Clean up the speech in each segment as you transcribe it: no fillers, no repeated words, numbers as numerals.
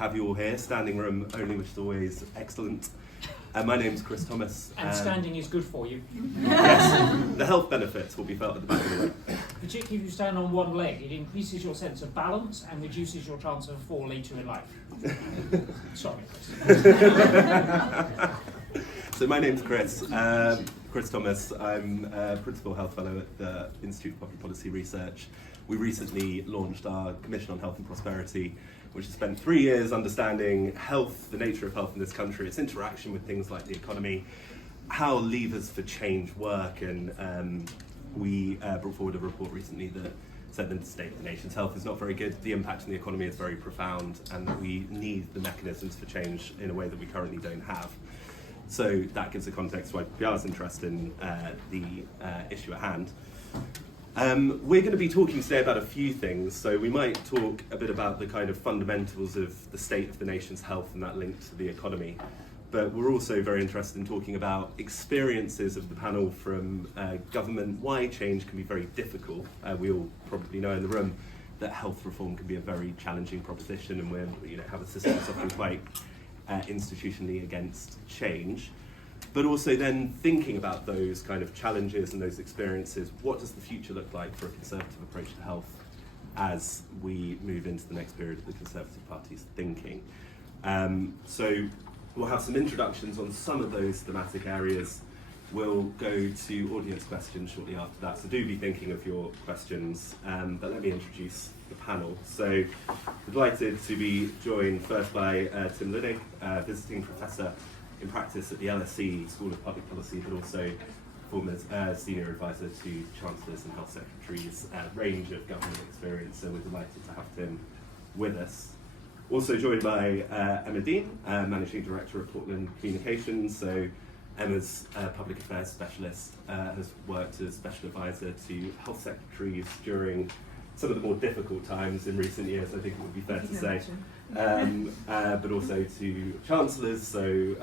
have you all here. Standing room only, which is always excellent. My name's Chris Thomas. And standing is good for you. Yes, the health benefits will be felt at the back of the room. Particularly if you stand on one leg, it increases your sense of balance and reduces your chance of a fall later in life. Sorry, Chris. So my name's Chris. Chris Thomas. I'm a Principal Health Fellow at the Institute of Public Policy Research. We recently launched our Commission on Health and Prosperity, which has spent 3 years understanding health, the nature of health in this country, its interaction with things like the economy, how levers for change work, and we brought forward a report recently that said that the state of the nation's health is not very good, the impact on the economy is very profound, and that we need the mechanisms for change in a way that we currently don't have. So that gives a context to IPPR's interest in the issue at hand. We're going to be talking today about a few things, so we might talk a bit about the kind of fundamentals of the state of the nation's health and that link to the economy. But we're also very interested in talking about experiences of the panel from government, why change can be very difficult. We all probably know in the room that health reform can be a very challenging proposition, and we have a system that's often quite institutionally against change. But also then thinking about those kind of challenges and those experiences, what does the future look like for a Conservative approach to health as we move into the next period of the Conservative Party's thinking? So we'll have some introductions on some of those thematic areas. We'll go to audience questions shortly after that, so do be thinking of your questions, but let me introduce the panel. So delighted to be joined first by Tim Luddig, visiting professor in practice at the LSE School of Public Policy, but also former senior advisor to chancellors and health secretaries, a range of government experience, so we're delighted to have Tim with us. Also joined by Emma Dean, Managing Director of Portland Communications. So Emma's public affairs specialist, has worked as special advisor to health secretaries during some of the more difficult times in recent years, I think it would be fair to say, but also to chancellors, so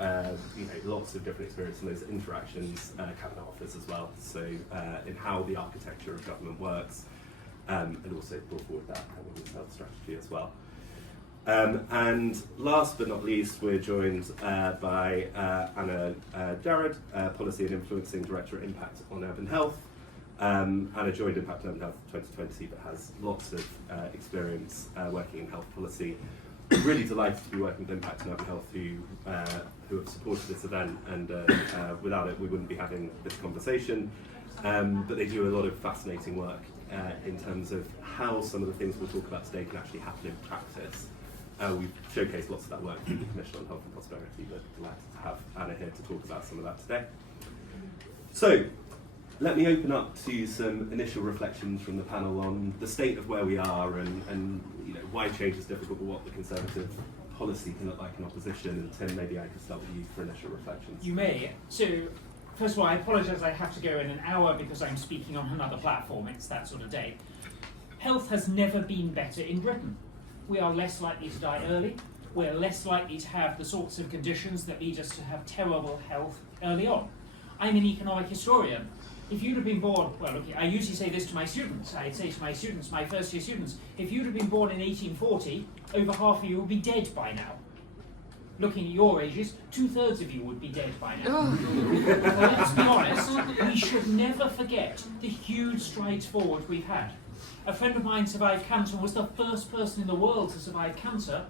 lots of different experience in those interactions, cabinet office as well, so in how the architecture of government works, and also brought forward that women's health strategy as well. And last but not least, we're joined by Anna Jarrod, Policy and Influencing Director at Impact on Urban Health. Anna joined Impact on Urban Health in 2020, but has lots of experience working in health policy. Really delighted to be working with Impact on Urban Health, who have supported this event, and without it we wouldn't be having this conversation. But they do a lot of fascinating work in terms of how some of the things we'll talk about today can actually happen in practice. We've showcased lots of that work through the Commission on Health and Prosperity, but delighted to have Anna here to talk about some of that today. So, let me open up to some initial reflections from the panel on the state of where we are and why change is difficult, but what the Conservative policy can look like in opposition. And Tim, maybe I could start with you for initial reflections. You may. So, first of all, I apologise I have to go in an hour because I'm speaking on another platform. It's that sort of day. Health has never been better in Britain. We are less likely to die early. We're less likely to have the sorts of conditions that lead us to have terrible health early on. I'm an economic historian. If you'd have been born, well, look, I usually say this to my students. I'd say to my students, my first year students, if you'd have been born in 1840, over half of you would be dead by now. Looking at your ages, 2/3 of you would be dead by now. Well, let's be honest, we should never forget the huge strides forward we've had. A friend of mine survived cancer and was the first person in the world to survive cancer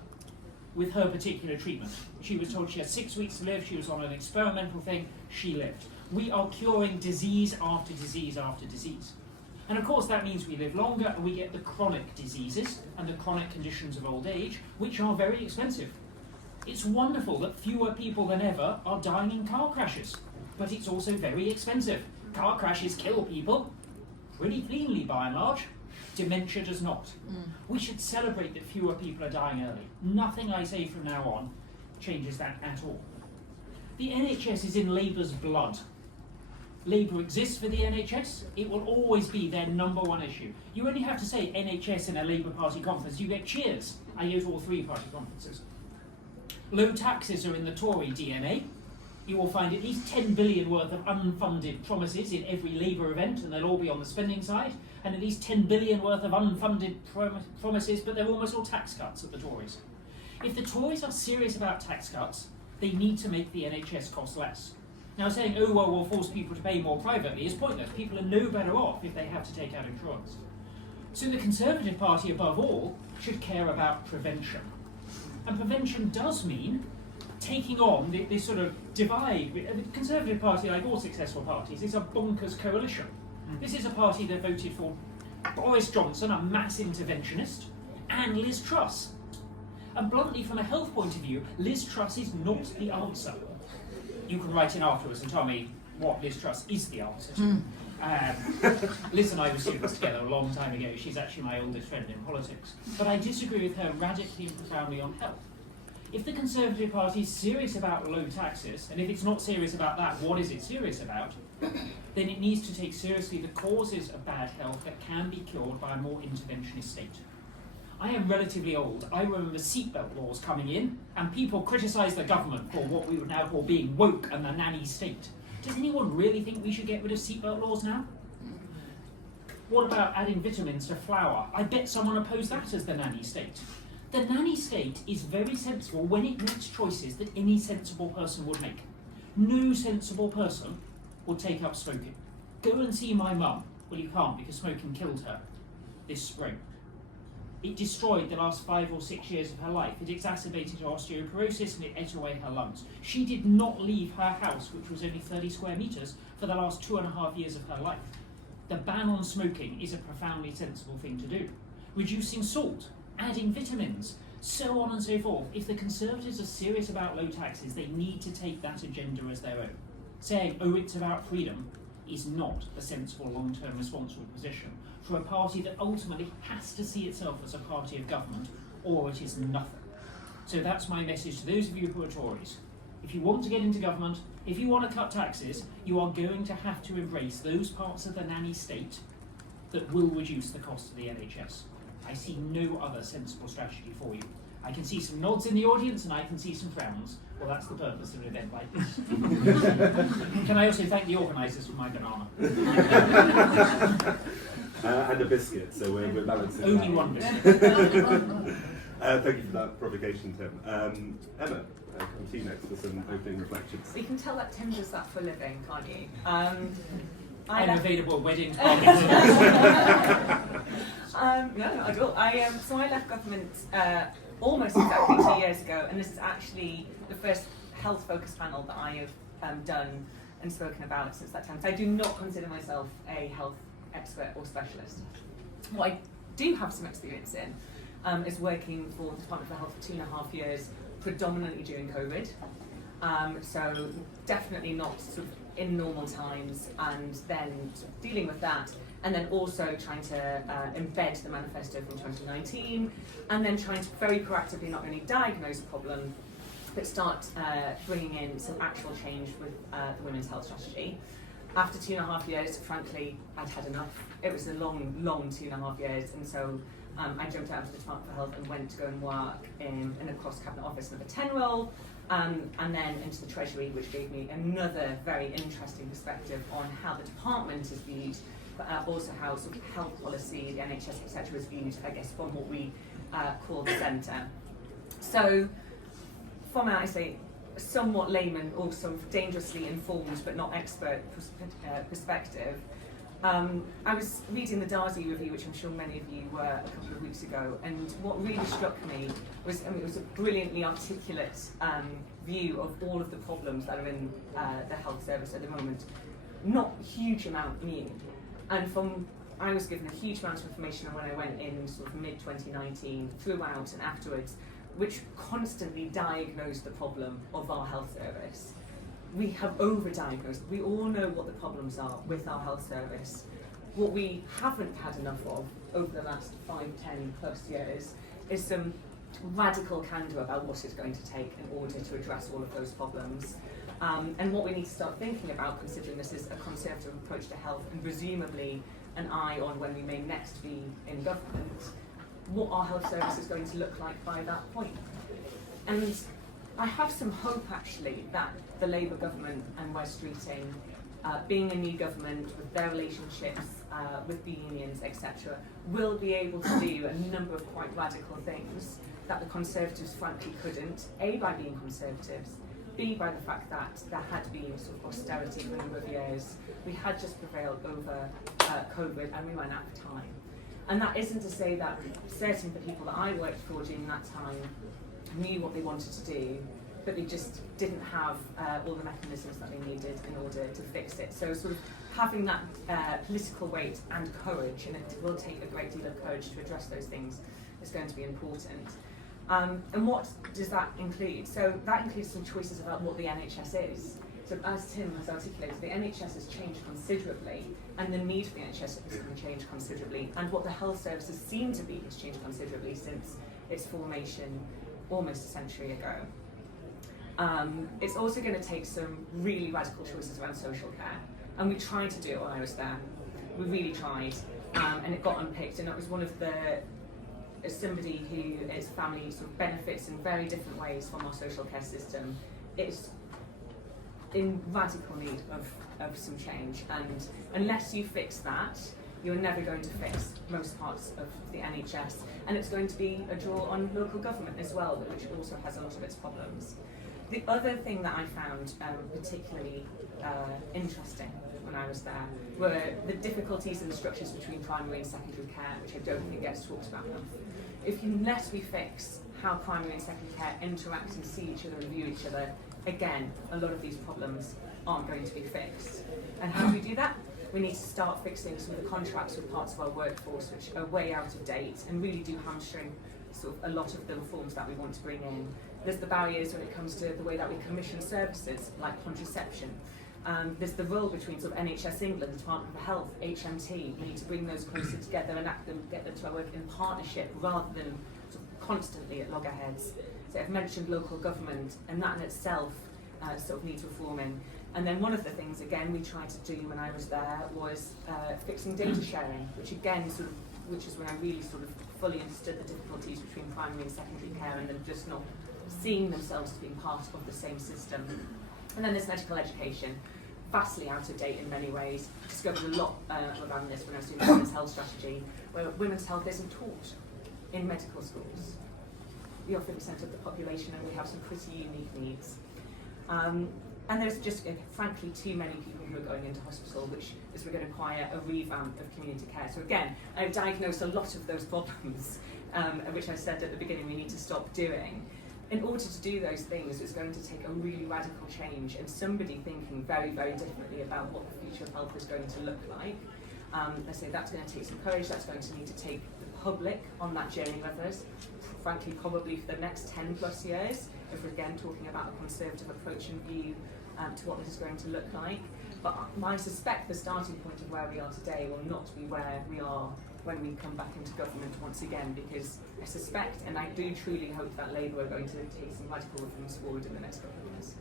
with her particular treatment. She was told she had 6 weeks to live, she was on an experimental thing, she lived. We are curing disease after disease after disease. And of course that means we live longer and we get the chronic diseases and the chronic conditions of old age, which are very expensive. It's wonderful that fewer people than ever are dying in car crashes, but it's also very expensive. Car crashes kill people, pretty cleanly by and large. Dementia does not. We should celebrate that fewer people are dying early. Nothing I say from now on changes that at all. The NHS is in Labour's blood. Labour exists for the NHS. It will always be their number one issue. You only have to say NHS in a Labour Party conference, you get cheers. I go to all 3 party conferences. Low taxes are in the Tory DNA. You will find at least 10 billion worth of unfunded promises in every Labour event, and they'll all be on the spending side, and at least 10 billion worth of unfunded promises, but they're almost all tax cuts at the Tories. If the Tories are serious about tax cuts, they need to make the NHS cost less. Now saying, oh well, we'll force people to pay more privately is pointless. People are no better off if they have to take out insurance. So the Conservative Party, above all, should care about prevention. And prevention does mean taking on this sort of divide. The Conservative Party, like all successful parties, is a bonkers coalition. This is a party that voted for Boris Johnson, a mass interventionist, and Liz Truss. And bluntly, from a health point of view, Liz Truss is not the answer. You can write in afterwards and tell me what Liz Truss is the answer to. Liz and I were students together a long time ago. She's actually my oldest friend in politics. But I disagree with her radically and profoundly on health. If the Conservative Party is serious about low taxes, and if it's not serious about that, what is it serious about? Then it needs to take seriously the causes of bad health that can be cured by a more interventionist state. I am relatively old. I remember seatbelt laws coming in, and people criticised the government for what we would now call being woke and the nanny state. Does anyone really think we should get rid of seatbelt laws now? What about adding vitamins to flour? I bet someone opposed that as the nanny state. The nanny state is very sensible when it makes choices that any sensible person would make. No sensible person would take up smoking. Go and see my mum. Well, you can't because smoking killed her this spring. It destroyed the last 5 or 6 years of her life. It exacerbated her osteoporosis and it ate away her lungs. She did not leave her house, which was only 30 square metres, for the last 2.5 years of her life. The ban on smoking is a profoundly sensible thing to do. Reducing salt, adding vitamins, so on and so forth. If the Conservatives are serious about low taxes, they need to take that agenda as their own. Saying, oh, it's about freedom, is not a sensible long-term responsible position for a party that ultimately has to see itself as a party of government, or it is nothing. So that's my message to those of you who are Tories. If you want to get into government, if you want to cut taxes, you are going to have to embrace those parts of the nanny state that will reduce the cost of the NHS. I see no other sensible strategy for you. I can see some nods in the audience and I can see some frowns. Well, that's the purpose of an event like this. Can I also thank the organisers for my banana? And a biscuit, so we're balancing. Only that. one biscuit. Thank you for that provocation, Tim. Emma, come to you next for some opening reflections. You can tell that Tim does that for a living, can't you? I'm available at weddings, No, I will. So I left government almost exactly 2 years ago, and this is actually the first health-focused panel that I have done and spoken about since that time. So I do not consider myself a health expert or specialist. What I do have some experience in is working for the Department for Health for 2.5 years, predominantly during COVID. So definitely not sort of in normal times, and then sort of dealing with that, and then also trying to embed the manifesto from 2019, and then trying to very proactively not only diagnose a problem, but start bringing in some actual change with the Women's Health Strategy. After 2.5 years, frankly, I'd had enough. It was a long 2.5 years, and so I jumped out of the Department for Health and went to go and work in a cross-cabinet office number 10 role, and then into the Treasury, which gave me another very interesting perspective on how the department is viewed, but also how sort of health policy, the NHS, etc., is viewed, I guess, from what we call the centre. So, from I say, somewhat layman or sort of dangerously informed but not expert perspective, I was reading the Darzi review, which I'm sure many of you were a couple of weeks ago, and what really struck me was, it was a brilliantly articulate view of all of the problems that are in the health service at the moment. Not a huge amount new, and I was given a huge amount of information when I went in sort of mid-2019, throughout and afterwards, which constantly diagnosed the problem of our health service. We have overdiagnosed. We all know what the problems are with our health service. What we haven't had enough of over the last 5, 10 plus years is some radical candor about what it's going to take in order to address all of those problems. And what we need to start thinking about, considering this is a conservative approach to health and presumably an eye on when we may next be in government, what our health service is going to look like by that point. And I have some hope, actually, that the Labour government and Wes Streeting being a new government with their relationships with the unions, etc., will be able to do a number of quite radical things that the Conservatives frankly couldn't, A, by being Conservatives, B, by the fact that there had been sort of austerity for a number of years. We had just prevailed over COVID and we ran out of time. And that isn't to say that certain of the people that I worked for during that time knew what they wanted to do, but they just didn't have all the mechanisms that they needed in order to fix it. So sort of having that political weight and courage, and it will take a great deal of courage to address those things, is going to be important. And what does that include? So that includes some choices about what the NHS is. So as Tim has articulated, the NHS has changed considerably, and the need for the NHS has changed considerably, and what the health services seem to be has changed considerably since its formation almost a century ago. It's also going to take some really radical choices around social care, and we tried to do it while I was there. We really tried, and it got unpicked, and it was one of the, as somebody who its family sort of benefits in very different ways from our social care system, it's in radical need of some change, and unless you fix that, you're never going to fix most parts of the NHS, and it's going to be a draw on local government as well, which also has a lot of its problems. The other thing that I found particularly interesting when I was there were the difficulties in the structures between primary and secondary care, which I don't think gets talked about enough. Unless we fix how primary and secondary care interact and see each other and view each other, again, a lot of these problems aren't going to be fixed. And how do we do that? We need to start fixing some of the contracts with parts of our workforce which are way out of date and really do hamstring sort of a lot of the reforms that we want to bring in. There's the barriers when it comes to the way that we commission services like contraception. There's the role between sort of NHS England, the Department for Health, HMT. We need to bring those closer together and get them to work in partnership rather than sort of constantly at loggerheads. So I've mentioned local government, and that in itself sort of needs reforming. And then one of the things, again, we tried to do when I was there was fixing data sharing, which again, which is when I really sort of fully understood the difficulties between primary and secondary care and them just not seeing themselves as being part of the same system. And then there's medical education, vastly out of date in many ways. I discovered a lot around this when I was doing the women's health strategy, where women's health isn't taught in medical schools. We are 50% of the population and we have some pretty unique needs. And there's just, frankly, too many people who are going into hospital, which is going to require a revamp of community care. So again, I've diagnosed a lot of those problems, which I said at the beginning we need to stop doing. In order to do those things, it's going to take a really radical change and somebody thinking very, very differently about what the future of health is going to look like. I say that's going to take some courage, that's going to need to take the public on that journey with us, frankly, probably for the next 10 plus years, if we're again talking about a conservative approach and view to what this is going to look like. But I suspect the starting point of where we are today will not be where we are when we come back into government once again, because I suspect, and I do truly hope that Labour are going to take some radical reforms forward in the next couple of years.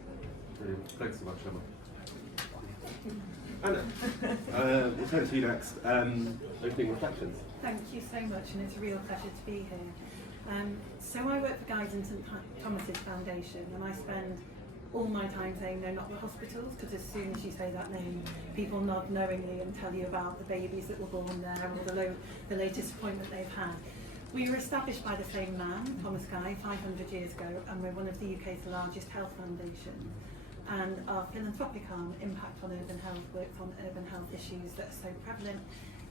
Brilliant. Thanks so much, Emma. Anna, we'll turn to you next. Opening reflections. Thank you so much, and it's a real pleasure to be here. So I work for Guy's and St Thomas's Foundation, and I spend all my time saying no, not the hospitals, because as soon as you say that name, people nod knowingly and tell you about the babies that were born there or the latest appointment they've had. We were established by the same man, Thomas Guy, 500 years ago, and we're one of the UK's largest health foundations. And our philanthropic arm, Impact on Urban Health, works on urban health issues that are so prevalent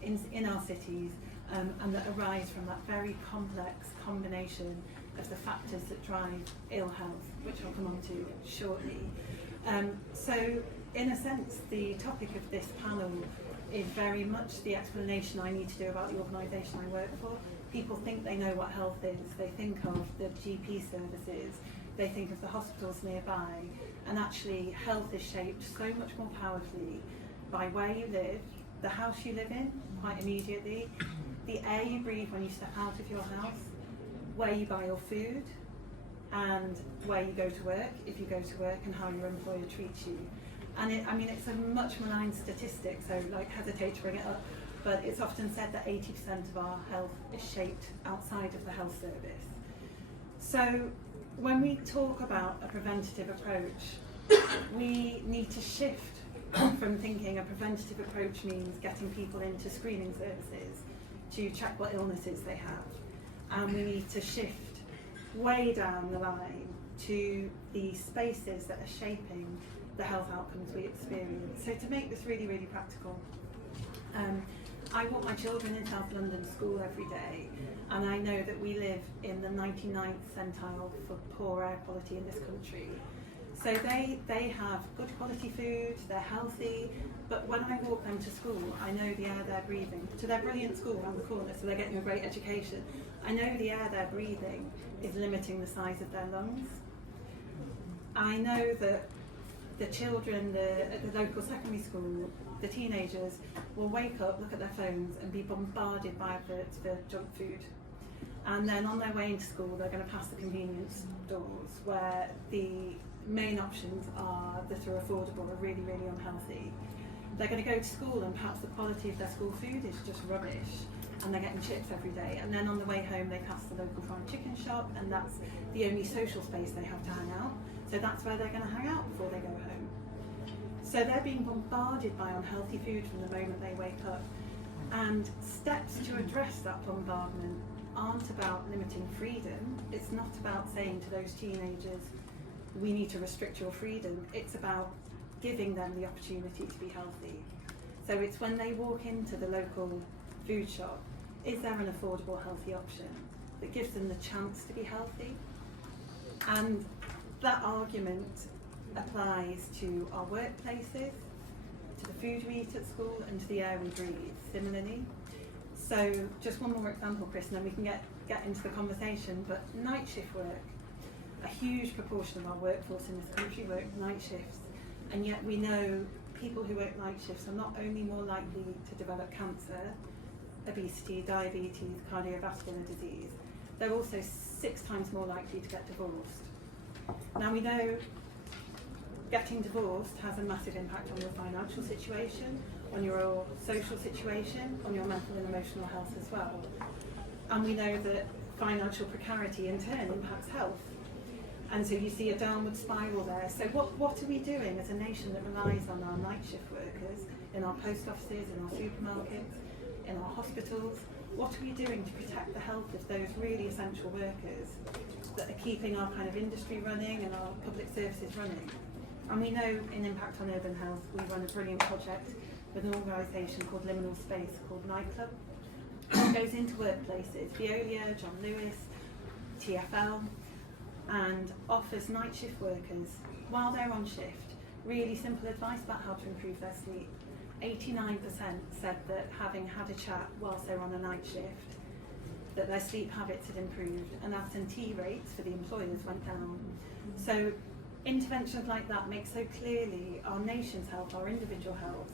in our cities and that arise from that very complex combination of the factors that drive ill health, which I'll come on to shortly. So, in a sense, the topic of this panel is very much the explanation I need to do about the organisation I work for. People think they know what health is, they think of the GP services, they think of the hospitals nearby, and actually health is shaped so much more powerfully by where you live, the house you live in, quite immediately, the air you breathe when you step out of your house, where you buy your food, and where you go to work, if you go to work, and how your employer treats you. And it's a much maligned statistic, so hesitate to bring it up, but it's often said that 80% of our health is shaped outside of the health service. So when we talk about a preventative approach, we need to shift from thinking a preventative approach means getting people into screening services to check what illnesses they have. And we need to shift way down the line to the spaces that are shaping the health outcomes we experience. So to make this really, really practical, I walk my children in South London to school every day, and I know that we live in the 99th centile for poor air quality in this country. So they have good quality food, they're healthy, but when I walk them to school, I know the air they're breathing. To their brilliant school around the corner, so they're getting a great education, I know the air they're breathing is limiting the size of their lungs. I know that the children at the local secondary school, the teenagers, will wake up, look at their phones and be bombarded by adverts for junk food. And then on their way into school, they're going to pass the convenience stores where the main options are that are affordable are really, really unhealthy. They're going to go to school and perhaps the quality of their school food is just rubbish and they're getting chips every day. And then on the way home, they pass the local fried chicken shop and that's the only social space they have to hang out. So that's where they're going to hang out before they go home. So they're being bombarded by unhealthy food from the moment they wake up. And steps to address that bombardment aren't about limiting freedom. It's not about saying to those teenagers, we need to restrict your freedom. It's about giving them the opportunity to be healthy. So it's when they walk into the local food shop, is there an affordable, healthy option that gives them the chance to be healthy? And that argument applies to our workplaces, to the food we eat at school, and to the air we breathe similarly. So just one more example, Chris, and then we can get into the conversation, but night shift work. A huge proportion of our workforce in this country work night shifts, and yet we know people who work night shifts are not only more likely to develop cancer, obesity, diabetes, cardiovascular disease, they're also 6 times more likely to get divorced. Now we know getting divorced has a massive impact on your financial situation, on your social situation, on your mental and emotional health as well. And we know that financial precarity in turn impacts health. And so you see a downward spiral there. So what are we doing as a nation that relies on our night shift workers in our post offices, in our supermarkets, in our hospitals? What are we doing to protect the health of those really essential workers that are keeping our kind of industry running and our public services running? And we know in Impact on Urban Health, we run a brilliant project with an organisation called Liminal Space, called Nightclub. It goes into workplaces, Veolia, John Lewis, TfL, and offers night shift workers, while they're on shift, really simple advice about how to improve their sleep. 89% said that having had a chat whilst they're on a night shift, that their sleep habits had improved, and absentee rates for the employers went down. So interventions like that make so clearly our nation's health, our individual health,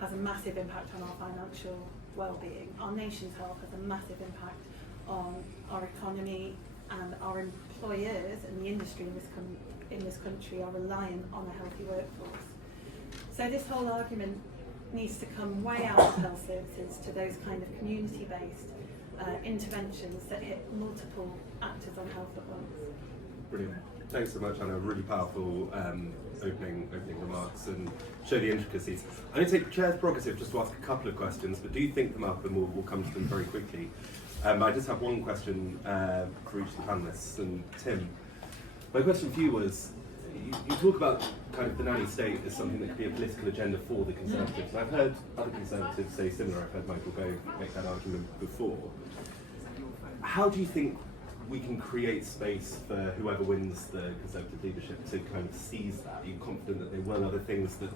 has a massive impact on our financial well-being. Our nation's health has a massive impact on our economy, and our employers and the industry in this country are reliant on a healthy workforce. So this whole argument needs to come way out of health services to those kind of community-based interventions that hit multiple actors on health at once. Brilliant. Thanks so much, Anna. Really powerful opening remarks and show the intricacies. I'm going to take the chair's prerogative just to ask a couple of questions, but do think them up and we'll come to them very quickly. I just have one question for each of the panellists. And Tim, my question for you was, you talk about kind of the nanny state as something that could be a political agenda for the Conservatives. I've heard other Conservatives say similar. I've heard Michael Gove make that argument before. How do you think we can create space for whoever wins the Conservative leadership to kind of seize that? Are you confident that there were other things that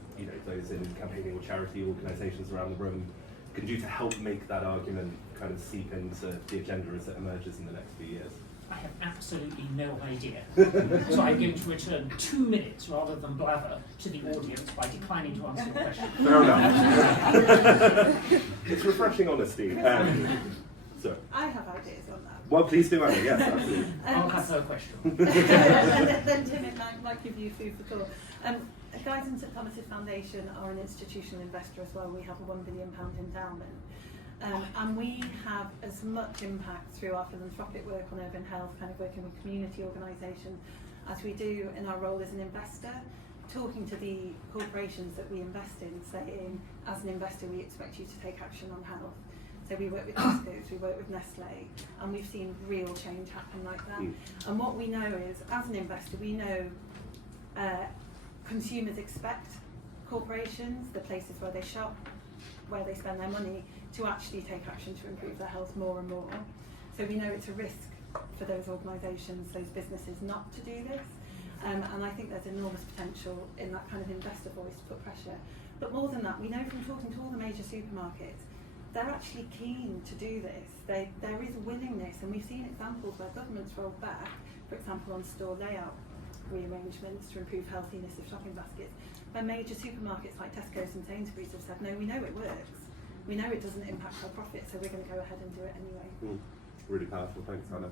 those in campaigning or charity organisations around the room can do to help make that argument kind of seep into the agenda as it emerges in the next few years? I have absolutely no idea. So I'm going to return 2 minutes rather than blather to the audience by declining to answer your question. Fair enough. It's refreshing honesty. So, I have ideas on that. well, please do, Anna. Yes, absolutely. I'll have no question. And then Tim, it might give you food for thought. Guy's and St Thomas's Foundation are an institutional investor as well. We have a £1 billion endowment. And we have as much impact through our philanthropic work on urban health, kind of working with community organisations, as we do in our role as an investor talking to the corporations that we invest in, saying, as an investor, we expect you to take action on health. So we work with Tesco's, we work with Nestle, and we've seen real change happen like that. And what we know is, as an investor, we know consumers expect corporations, the places where they shop, where they spend their money, to actually take action to improve their health more and more. So we know it's a risk for those organisations, those businesses, not to do this. And I think there's enormous potential in that kind of investor voice to put pressure. But more than that, we know from talking to all the major supermarkets, they're actually keen to do this. There is willingness, and we've seen examples where governments rolled back, for example, on store layout rearrangements to improve healthiness of shopping baskets, where major supermarkets like Tesco's and Sainsbury's have said, no, we know it works. We know it doesn't impact our profit, so we're going to go ahead and do it anyway. Really powerful, thanks Hannah.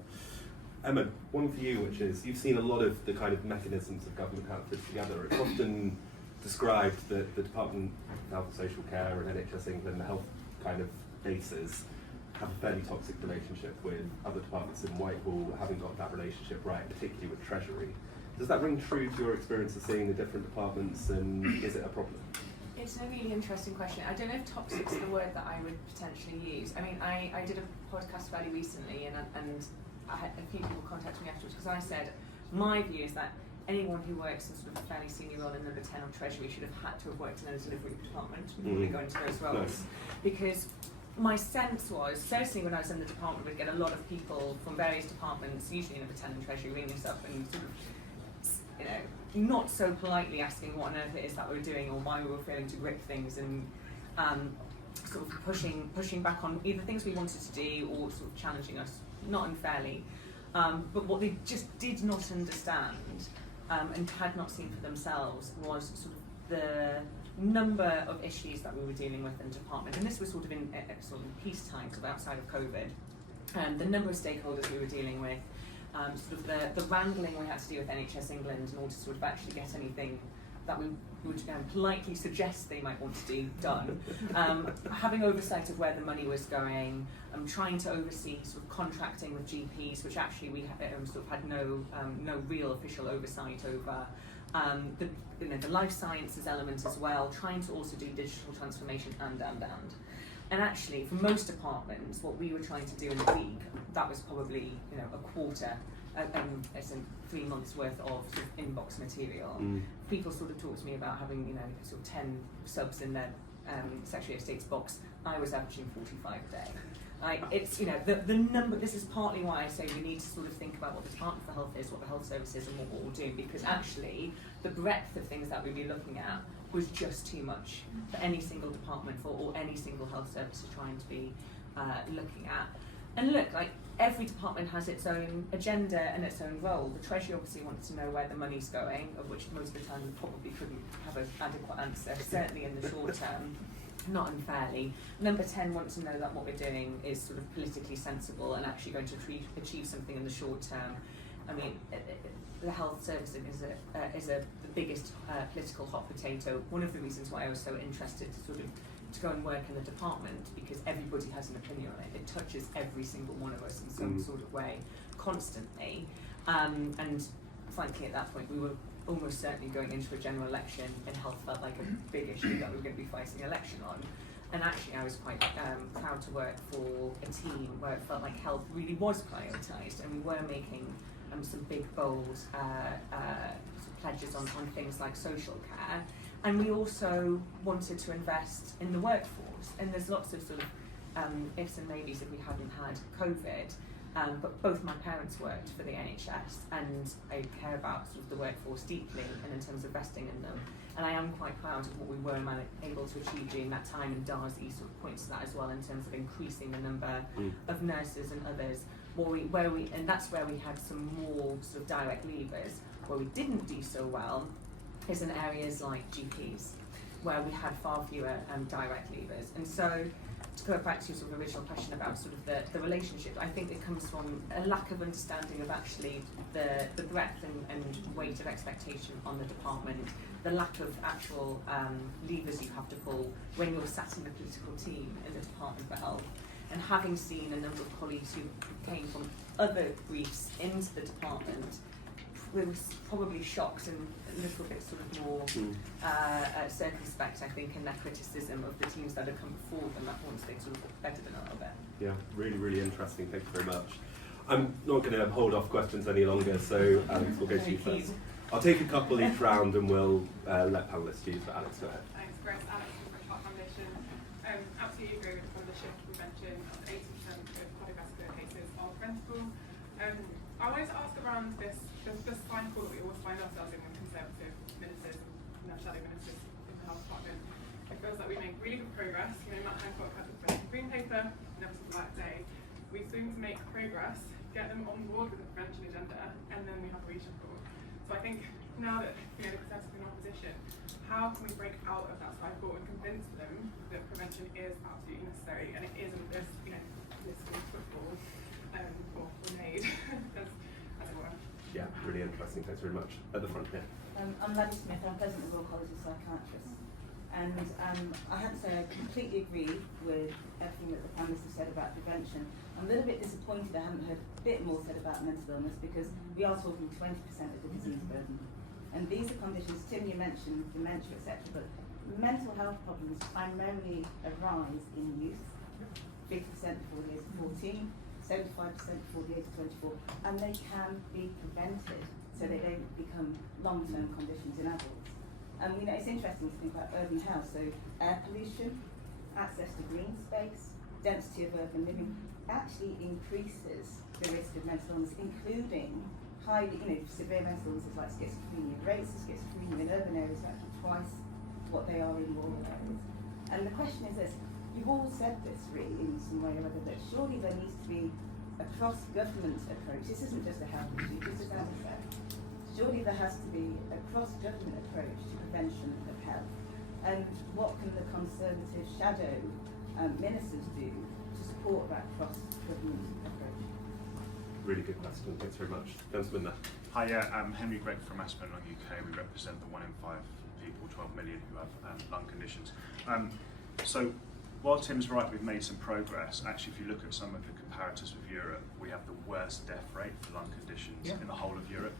Emma, one for you, which is, you've seen a lot of the kind of mechanisms of government how it fits together. It's often described that the Department of Health and Social Care and NHS England, the health kind of bases, have a fairly toxic relationship with other departments in Whitehall, having got that relationship right, particularly with Treasury. Does that ring true to your experience of seeing the different departments, and is it a problem? It's a really interesting question. I don't know if toxic's the word that I would potentially use. I mean, I did a podcast fairly recently, and I had a few people contact me afterwards, because I said my view is that anyone who works in sort of a fairly senior role in number 10 or Treasury should have had to have worked in a delivery department before they go into those roles. Nice. Because my sense was, certainly when I was in the department, we'd get a lot of people from various departments, usually number 10 and Treasury, ringing us up and sort of, you know, not so politely asking what on earth it is that we were doing or why we were failing to grip things, and sort of pushing back on either things we wanted to do or sort of challenging us, not unfairly. But what they just did not understand and had not seen for themselves was sort of the number of issues that we were dealing with in the department. And this was sort of in peacetime, sort of outside of COVID. The number of stakeholders we were dealing with, sort of the wrangling we had to do with NHS England in order to sort of actually get anything that we would politely suggest they might want to do done, having oversight of where the money was going, trying to oversee sort of contracting with GPs, which actually we sort of had no real official oversight over. The life sciences element as well, trying to also do digital transformation and actually for most departments, what we were trying to do in a week, that was probably a quarter, as in 3 months worth of sort of inbox material. People sort of talked to me about having sort of 10 subs in their Secretary of State's box. I was averaging 45 a day. It's the number. This is partly why I say we need to sort of think about what the Department for Health is, what the health service is, and what we'll do, because actually the breadth of things that we'd be looking at was just too much for any single department or any single health service to trying to be looking at. And look, every department has its own agenda and its own role. The Treasury obviously wants to know where the money's going, of which most of the time we probably couldn't have an adequate answer, certainly in the short term. Not unfairly. Number 10 wants to know that what we're doing is sort of politically sensible and actually going to achieve something in the short term. I mean, the health service is the biggest political hot potato. One of the reasons why I was so interested to go and work in the department, because everybody has an opinion on it. It touches every single one of us in some sort of way, constantly. And frankly, at that point, we were almost certainly going into a general election, and health felt like a big issue that we were going to be fighting an election on. And actually, I was quite proud to work for a team where it felt like health really was prioritised, and we were making some big, bold pledges on things like social care. And we also wanted to invest in the workforce. And there's lots of sort of ifs and maybes if we hadn't had COVID. But both my parents worked for the NHS, and I care about sort of the workforce deeply, and in terms of investing in them. And I am quite proud of what we were able to achieve during that time, and Darcy sort of points to that as well in terms of increasing the number of nurses and others. And that's where we had some more sort of direct levers. Where we didn't do so well is in areas like GPs, where we had far fewer direct levers. And so, to go back to your sort of original question about sort of the relationship, I think it comes from a lack of understanding of actually the breadth and weight of expectation on the department, the lack of actual levers you have to pull when you're sat in the political team in the Department for Health. And having seen a number of colleagues who came from other briefs into the department, we were probably shocked and a little bit sort of more circumspect, I think, in their criticism of the teams that had come before them at once they sort of bedded in a little bit. Yeah, really, really interesting. Thank you very much. I'm not going to hold off questions any longer, so Alex, we'll go to you first. I'll take a couple each round and we'll let panellists use, but Alex, go ahead. Thanks, Chris. Alex from the Fresh Heart Foundation. Absolutely agree with the shift to prevention. 80% of cardiovascular cases are preventable. I wanted to ask around this cycle that we always find ourselves in when Conservative ministers and shadow ministers in the Health Department. It feels like we make really good progress. You know, Matt Hancock had the Prevention Green Paper, never saw the light of day. We seem to make progress, get them on board with the prevention agenda, and then we have a reshuffle. So I think now that the Conservatives are in opposition, how can we break out of that cycle and convince them that prevention is absolutely necessary and it isn't this, political football or grenade, as it were. Yeah, really interesting. Thanks very much. At the front here. I'm Maddie Smith. I'm president of the Royal College of Psychiatrists. And I have to say I completely agree with everything that the panelists have said about prevention. I'm a little bit disappointed I haven't heard a bit more said about mental illness, because we are talking 20% of the disease burden. And these are conditions, Tim, you mentioned dementia, etc., but mental health problems primarily arise in youth, 50% before the age of 14, 75% before the age of 24, and they can be prevented so they don't become long-term conditions in adults. And it's interesting to think about urban health, so air pollution, access to green space, density of urban living actually increases the risk of mental illness, including highly, severe mental illnesses like schizophrenia. Rates of schizophrenia in urban areas are actually twice what they are in rural areas. And the question is this: you've all said this really in some way or other, that surely there needs to be a cross-government approach. This isn't just a health issue, this is Anna said. Surely there has to be a cross-government approach to prevention of health. And what can the Conservative shadow ministers do to support that cross-government approach? Really good question. Thanks very much. Gentleman there. Hi, I'm Henry Gregg from Aspen Lung UK. We represent the 1 in 5 people, 12 million, who have lung conditions. So while Tim's right, we've made some progress. Actually, if you look at some of the comparators with Europe, we have the worst death rate for lung conditions in the whole of Europe,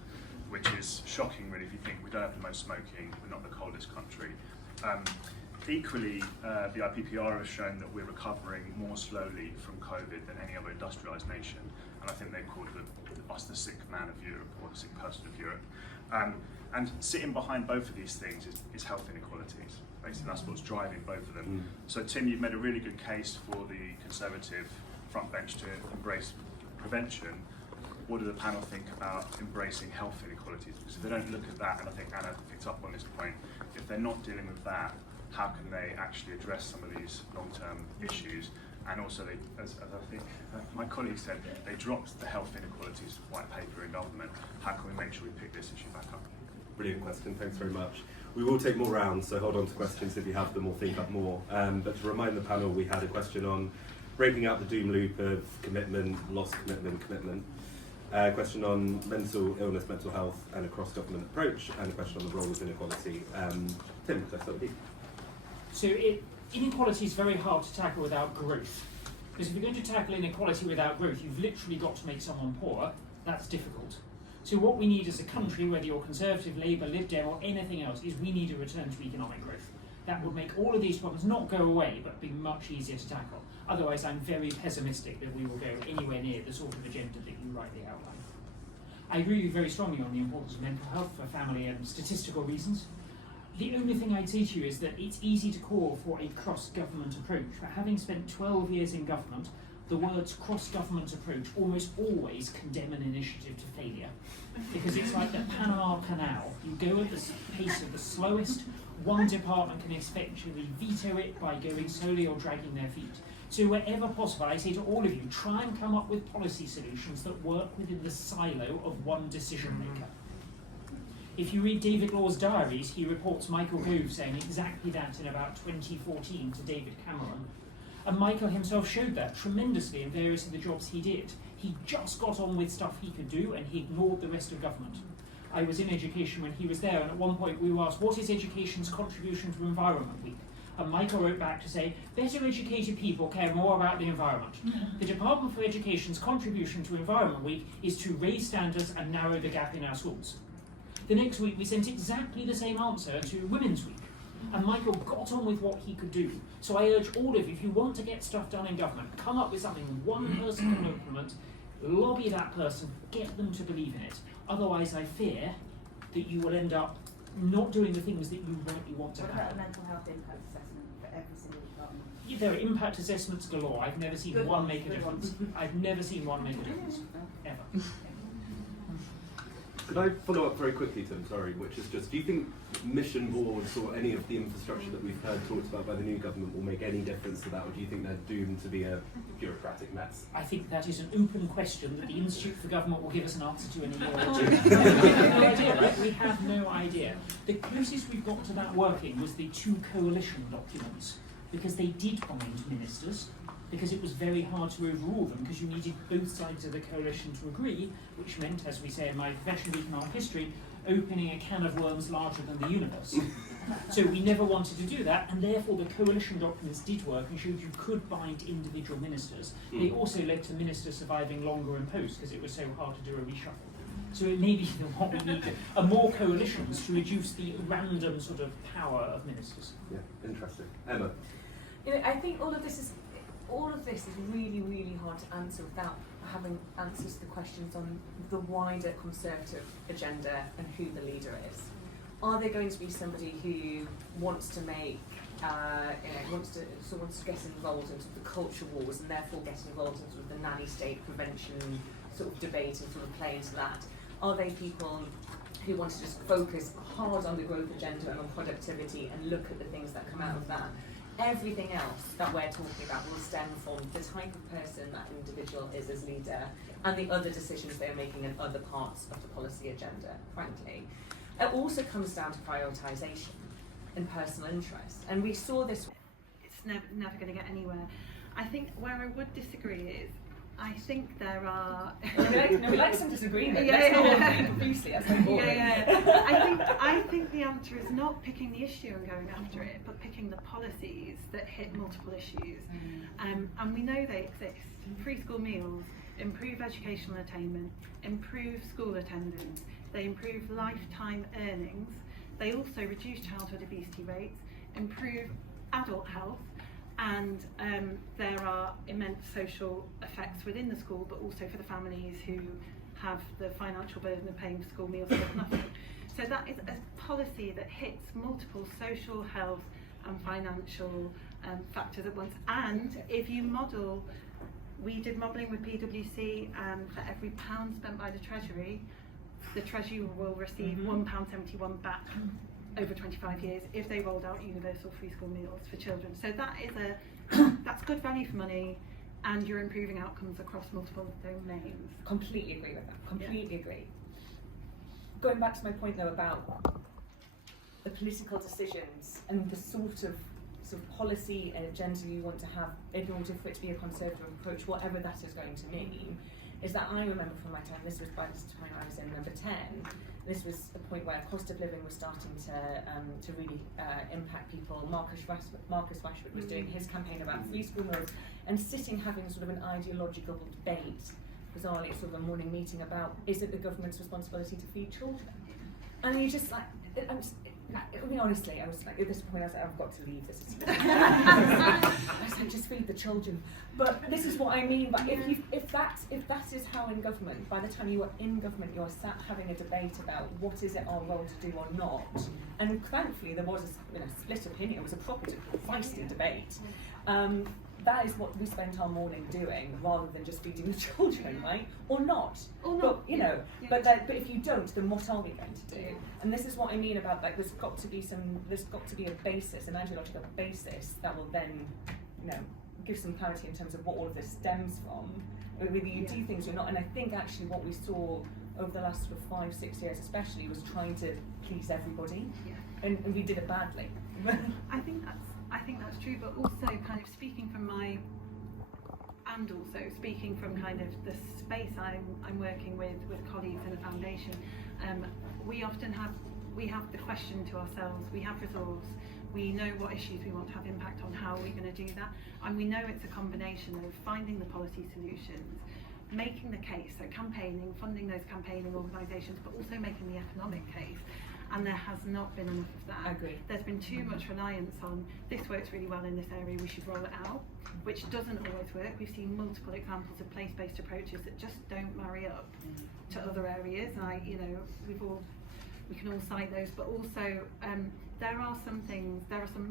which is shocking really if you think we don't have the most smoking, we're not the coldest country. Equally, the IPPR has shown that we're recovering more slowly from COVID than any other industrialised nation, and I think they called us the sick man of Europe, or the sick person of Europe. And sitting behind both of these things is health inequalities. Basically, that's what's driving both of them. So Tim, you've made a really good case for the Conservative front bench to embrace prevention. What do the panel think about embracing health inequalities? Because if they don't look at that, and I think Anna picked up on this point, if they're not dealing with that, how can they actually address some of these long-term issues? And also, they, as I think my colleague said, they dropped the health inequalities white paper in government. How can we make sure we pick this issue back up? Brilliant question. Thanks very much. We will take more rounds, so hold on to questions if you have them or think up more. But to remind the panel, we had a question on breaking out the doom loop of commitment, lost commitment, commitment. A question on mental illness, mental health, and a cross-government approach, and a question on the role of inequality. Tim, let's start with you. So inequality is very hard to tackle without growth. Because if you're going to tackle inequality without growth, you've literally got to make someone poorer. That's difficult. So what we need as a country, whether you're Conservative, Labour, Lib Dem or anything else, is we need a return to economic growth. That would make all of these problems not go away, but be much easier to tackle. Otherwise, I'm very pessimistic that we will go anywhere near the sort of agenda that you rightly outlined. I agree with you very strongly on the importance of mental health for family and statistical reasons. The only thing I'd say to you is that it's easy to call for a cross-government approach, but having spent 12 years in government, the words cross-government approach almost always condemn an initiative to failure. Because it's like the Panama Canal. You go at the pace of the slowest, one department can effectively veto it by going slowly or dragging their feet. So wherever possible, I say to all of you, try and come up with policy solutions that work within the silo of one decision maker. If you read David Law's diaries, he reports Michael Gove saying exactly that in about 2014 to David Cameron. And Michael himself showed that tremendously in various of the jobs he did. He just got on with stuff he could do and he ignored the rest of government. I was in education when he was there, and at one point we were asked, what is education's contribution to Environment Week? And Michael wrote back to say, better educated people care more about the environment. The Department for Education's contribution to Environment Week is to raise standards and narrow the gap in our schools. The next week we sent exactly the same answer to Women's Week. And Michael got on with what he could do. So I urge all of you, if you want to get stuff done in government, come up with something one person can implement, lobby that person, get them to believe in it. Otherwise, I fear that you will end up not doing the things that you rightly want to What about a happen. mental health impact assessment for every single department? Yeah, there are impact assessments galore. I've never seen Good one ones, make a good difference. ones. I've never seen one make a difference. Ever. Could I follow up very quickly, Tim, sorry, which is just, do you think mission boards or any of the infrastructure that we've heard talked about by the new government will make any difference to that, or do you think they're doomed to be a bureaucratic mess? I think that is an open question that the Institute for Government will give us an answer to in a year or two. We have no idea, right? We have no idea. The closest we've got to that working was the 2 coalition documents, because they did bind ministers, because it was very hard to overrule them, because you needed both sides of the coalition to agree, which meant, as we say in my professional economic history, opening a can of worms larger than the universe. So we never wanted to do that, and therefore the coalition documents did work and showed you could bind individual ministers. They also led to ministers surviving longer in post because it was so hard to do a reshuffle. So it may be that what we need are more coalitions to reduce the random sort of power of ministers. Yeah, interesting. Emma? You know, I think all of this is really, really hard to answer without having answers to the questions on the wider Conservative agenda and who the leader is. Are there going to be somebody who wants to make, wants to get involved in sort of the culture wars and therefore get involved in sort of the nanny state prevention sort of debate and sort of play into that? Are they people who want to just focus hard on the growth agenda and on productivity and look at the things that come out of that? Everything else that we're talking about will stem from the type of person that individual is as leader and the other decisions they're making in other parts of the policy agenda, frankly. It also comes down to prioritisation and personal interest. And we saw this. It's never going to get anywhere. I think where I would disagree is, I think there are. we like some disagreement. Yeah, Let's yeah. not agree profusely. That's so boring. I think the answer is not picking the issue and going after it, but picking the policies that hit multiple issues. And we know they exist. Free school meals improve educational attainment, improve school attendance, they improve lifetime earnings, they also reduce childhood obesity rates, improve adult health, and there are immense social effects within the school, but also for the families who have the financial burden of paying for school meals for nothing. So that is a policy that hits multiple social, health and financial factors at once. And if you model, we did modelling with PwC, and for every £1 spent by the Treasury will receive £1.71 back over 25 years if they rolled out universal free school meals for children. So that is that's good value for money, and you're improving outcomes across multiple domains. Completely agree with that. Completely agree. Going back to my point though about the political decisions and the sort of policy and agenda you want to have in order for it to be a Conservative approach, whatever that is going to mean, is that I remember from my time, this was by the time I was in number 10, this was a point where cost of living was starting to really impact people. Marcus Rashford was doing his campaign about free school meals and having sort of an ideological debate, bizarrely at sort of a morning meeting about, is it the government's responsibility to feed children? And you just like, I mean, honestly, I was like, at this point, I was like, I've got to leave this. I was like, just feed the children. But this is what I mean. But if that is how in government, by the time you are in government, you are sat having a debate about what is it our role to do or not. And thankfully, there was a split opinion. It was a proper, feisty debate. That is what we spent our morning doing, rather than just feeding the children, right? Or not. But but if you don't, then what are we going to do? And this is what I mean about there's got to be a basis, an ideological basis that will then, give some clarity in terms of what all of this stems from. Whether you do things or not. And I think actually what we saw over the last sort of 5-6 years, especially, was trying to please everybody, and we did it badly. I think that's true, but also kind of speaking from kind of the space I'm working with colleagues in a foundation, we often have the question to ourselves, we have resource, We know what issues we want to have impact on, how are we going to do that, and we know it's a combination of finding the policy solutions, making the case, so campaigning, funding those campaigning organisations, but also making the economic case. And there has not been enough of that. I agree. There's been too much reliance on, this works really well in this area, we should roll it out, which doesn't always work. We've seen multiple examples of place-based approaches that just don't marry up to other areas. We can all cite those, but also there are some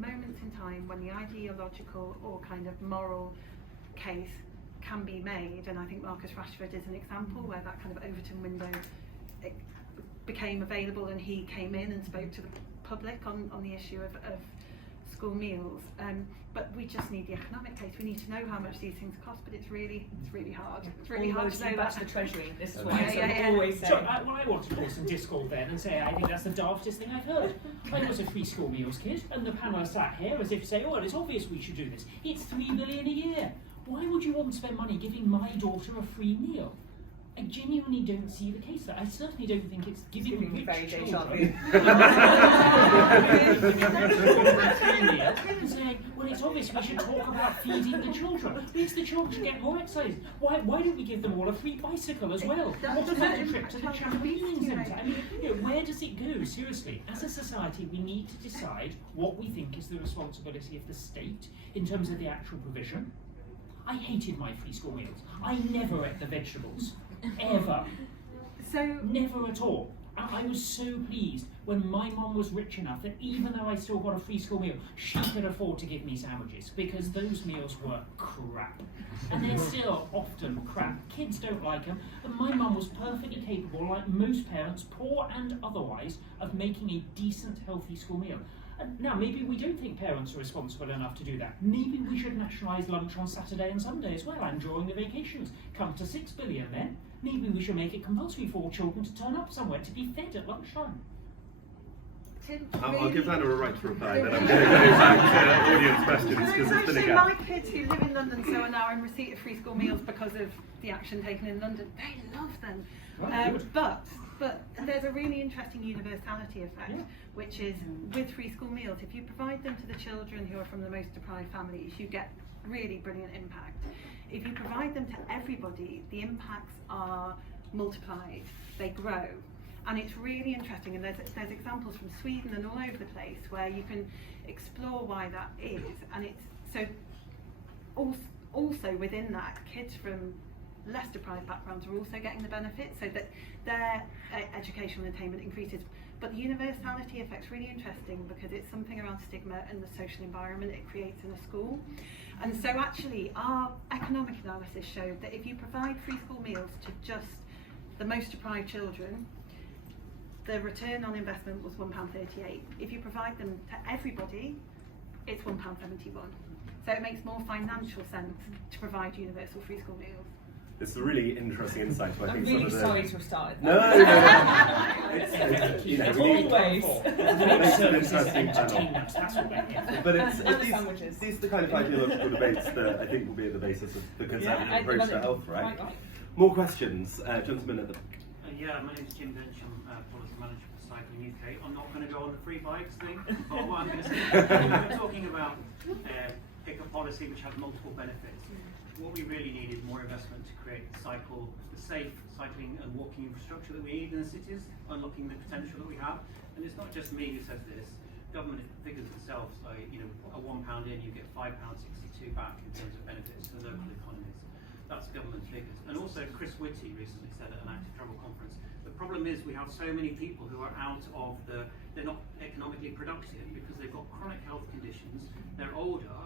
moments in time when the ideological or kind of moral case can be made, and I think Marcus Rashford is an example where that kind of Overton window became available, and he came in and spoke to the public on the issue of school meals. But we just need the economic case. We need to know how much these things cost, but it's really hard. It's really hard to know back that. to the Treasury. This is what Yeah. I always say. So I want to call some discord then and say I think that's the daftest thing I've heard. I was a free school meals kid, and the panel sat here as if to say, oh, well, it's obvious we should do this. It's $3 billion a year. Why would you want to spend money giving my daughter a free meal? I genuinely don't see the case there. I certainly don't think it's giving rich children and saying, well, it's obvious we should talk about feeding the children. It's the children to get more exercise. Why don't we give them all a free bicycle as well? What's about a trip to the trampoline centre? I mean, where does it go? Seriously, as a society, we need to decide what we think is the responsibility of the state in terms of the actual provision. I hated my free school meals. I never ate the vegetables. Ever. Never at all. I was so pleased when my mum was rich enough that even though I still got a free school meal, she could afford to give me sandwiches, because those meals were crap. And they're still often crap. Kids don't like them. And my mum was perfectly capable, like most parents, poor and otherwise, of making a decent, healthy school meal. Now, maybe we don't think parents are responsible enough to do that. Maybe we should nationalise lunch on Saturday and Sunday as well, and during the vacations. Come to $6 billion then. Maybe we should make it compulsory for all children to turn up somewhere to be fed at lunchtime. I'll give Anna a right to reply, then I'm going to go back to audience questions, because it's been a gap. My kids who live in London so are now in receipt of free school meals because of the action taken in London. They love them. But there's a really interesting universality effect, which is with free school meals, if you provide them to the children who are from the most deprived families, you get really brilliant impact. If you provide them to everybody, the impacts are multiplied, they grow. And it's really interesting, and there's examples from Sweden and all over the place where you can explore why that is. And it's so also within that, kids from less deprived backgrounds are also getting the benefit, so that their educational attainment increases. But the universality effect's really interesting because it's something around stigma and the social environment it creates in a school. And so actually our economic analysis showed that if you provide free school meals to just the most deprived children, the return on investment was £1.38. If you provide them to everybody, it's £1.71. So it makes more financial sense to provide universal free school meals. It's a really interesting insight. I I'm think really some of the... sorry to have started No. that. Always. It's an interesting panel. Entertainment, that's what we're here for. But sandwiches. these are the kind of ideological debates that I think will be at the basis of the Conservative I approach love to it. health, right? Right. More questions. Gentlemen at the... Yeah, my name's Jim Bench. I'm policy manager for Cycling UK. I'm not going to go on the free bikes thing, but what I'm going to say, we're talking about pick a policy which has multiple benefits. What we really need is more investment to create the safe cycling and walking infrastructure that we need in the cities, unlocking the potential that we have. And it's not just me who says this. Government figures themselves, like, a £1 in, you get £5.62 back in terms of benefits to the local economies. That's government figures. And also Chris Whitty recently said at an Active Travel conference, the problem is we have so many people who are out of they're not economically productive because they've got chronic health conditions, they're older.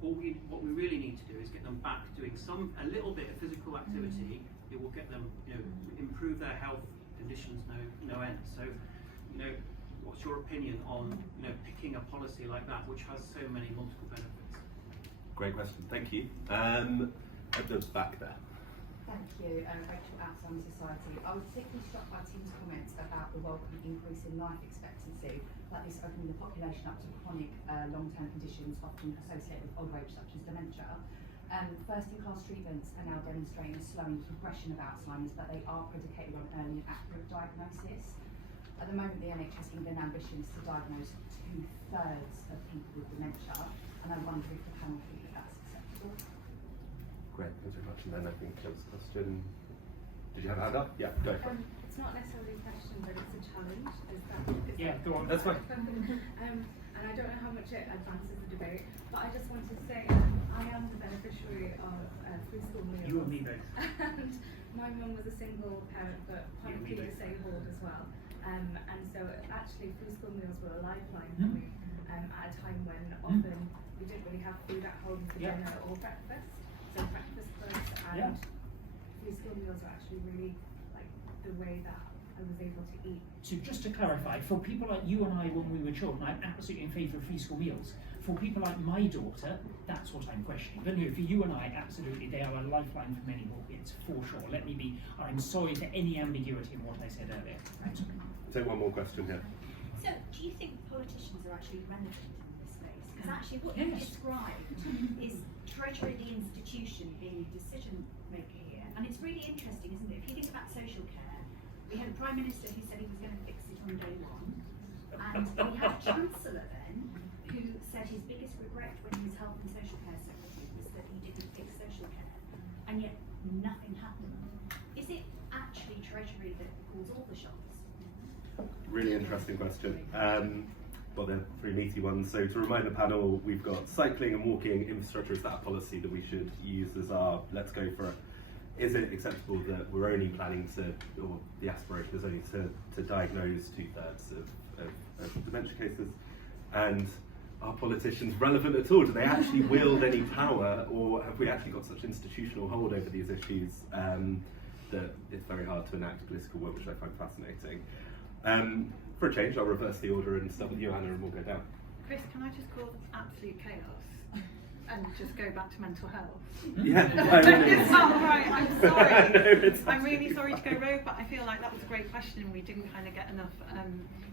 What we really need to do is get them back doing a little bit of physical activity. It will get them, improve their health conditions no end. So, what's your opinion on, picking a policy like that which has so many multiple benefits? Great question. Thank you. At the back there. Thank you, Rachel, Alzheimer's Society. I was particularly struck by Tim's comments about the welcome increase in life expectancy, like this opening the population up to chronic long-term conditions often associated with old age, such as dementia. First-in-class treatments are now demonstrating a slowing progression of Alzheimer's, but they are predicated on early and accurate diagnosis. At the moment, the NHS England ambition is to diagnose 2/3 of people with dementia, and I wonder if the panel think that that's acceptable. Great, thanks very much. And then I think there was a question. Did you have a hand up? Yeah, go for it. It's not necessarily a question, but it's a challenge. Yeah, go on. That's fine. And I don't know how much it advances the debate, but I just wanted to say I am the beneficiary of free school meals. You and me both. And my mum was a single parent, but chronically disabled as well. And so actually free school meals were a lifeline for me at a time when often we didn't really have food at home for dinner or breakfast. So breakfast clubs and free school meals are actually really like the way that I was able to eat. So just to clarify, for people like you and I when we were children, I'm absolutely in favour of free school meals. For people like my daughter, that's what I'm questioning. But no, for you and I, absolutely, they are a lifeline for many more kids, for sure. I'm sorry for any ambiguity in what I said earlier. Thanks. Take one more question here. So, do you think politicians are actually relevant in this space? Because actually what you described is Treasury, the institution, being a decision maker here. And it's really interesting, isn't it? If you think about social care, we had a Prime Minister who said he was going to fix it on day one. And we had a Chancellor then who said his biggest regret when he was Health and Social Care Secretary was that he didn't fix social care. And yet nothing happened. Is it actually Treasury that calls all the shots? Really interesting question. Well, they're three meaty ones. So to remind the panel, we've got cycling and walking infrastructure. Is that a policy that we should use as our let's go for it? Is it acceptable that we're only planning to, or the aspiration is only to diagnose 2/3 of dementia cases? And are politicians relevant at all? Do they actually wield any power, or have we actually got such institutional hold over these issues that it's very hard to enact political will, which I find fascinating? For a change, I'll reverse the order and start with you, Anna, and we'll go down. Chris, can I just cause absolute chaos and just go back to mental health? Yeah. It's not right, I'm sorry. No, I'm really sorry to go rogue, but I feel like that was a great question and we didn't kind of get enough.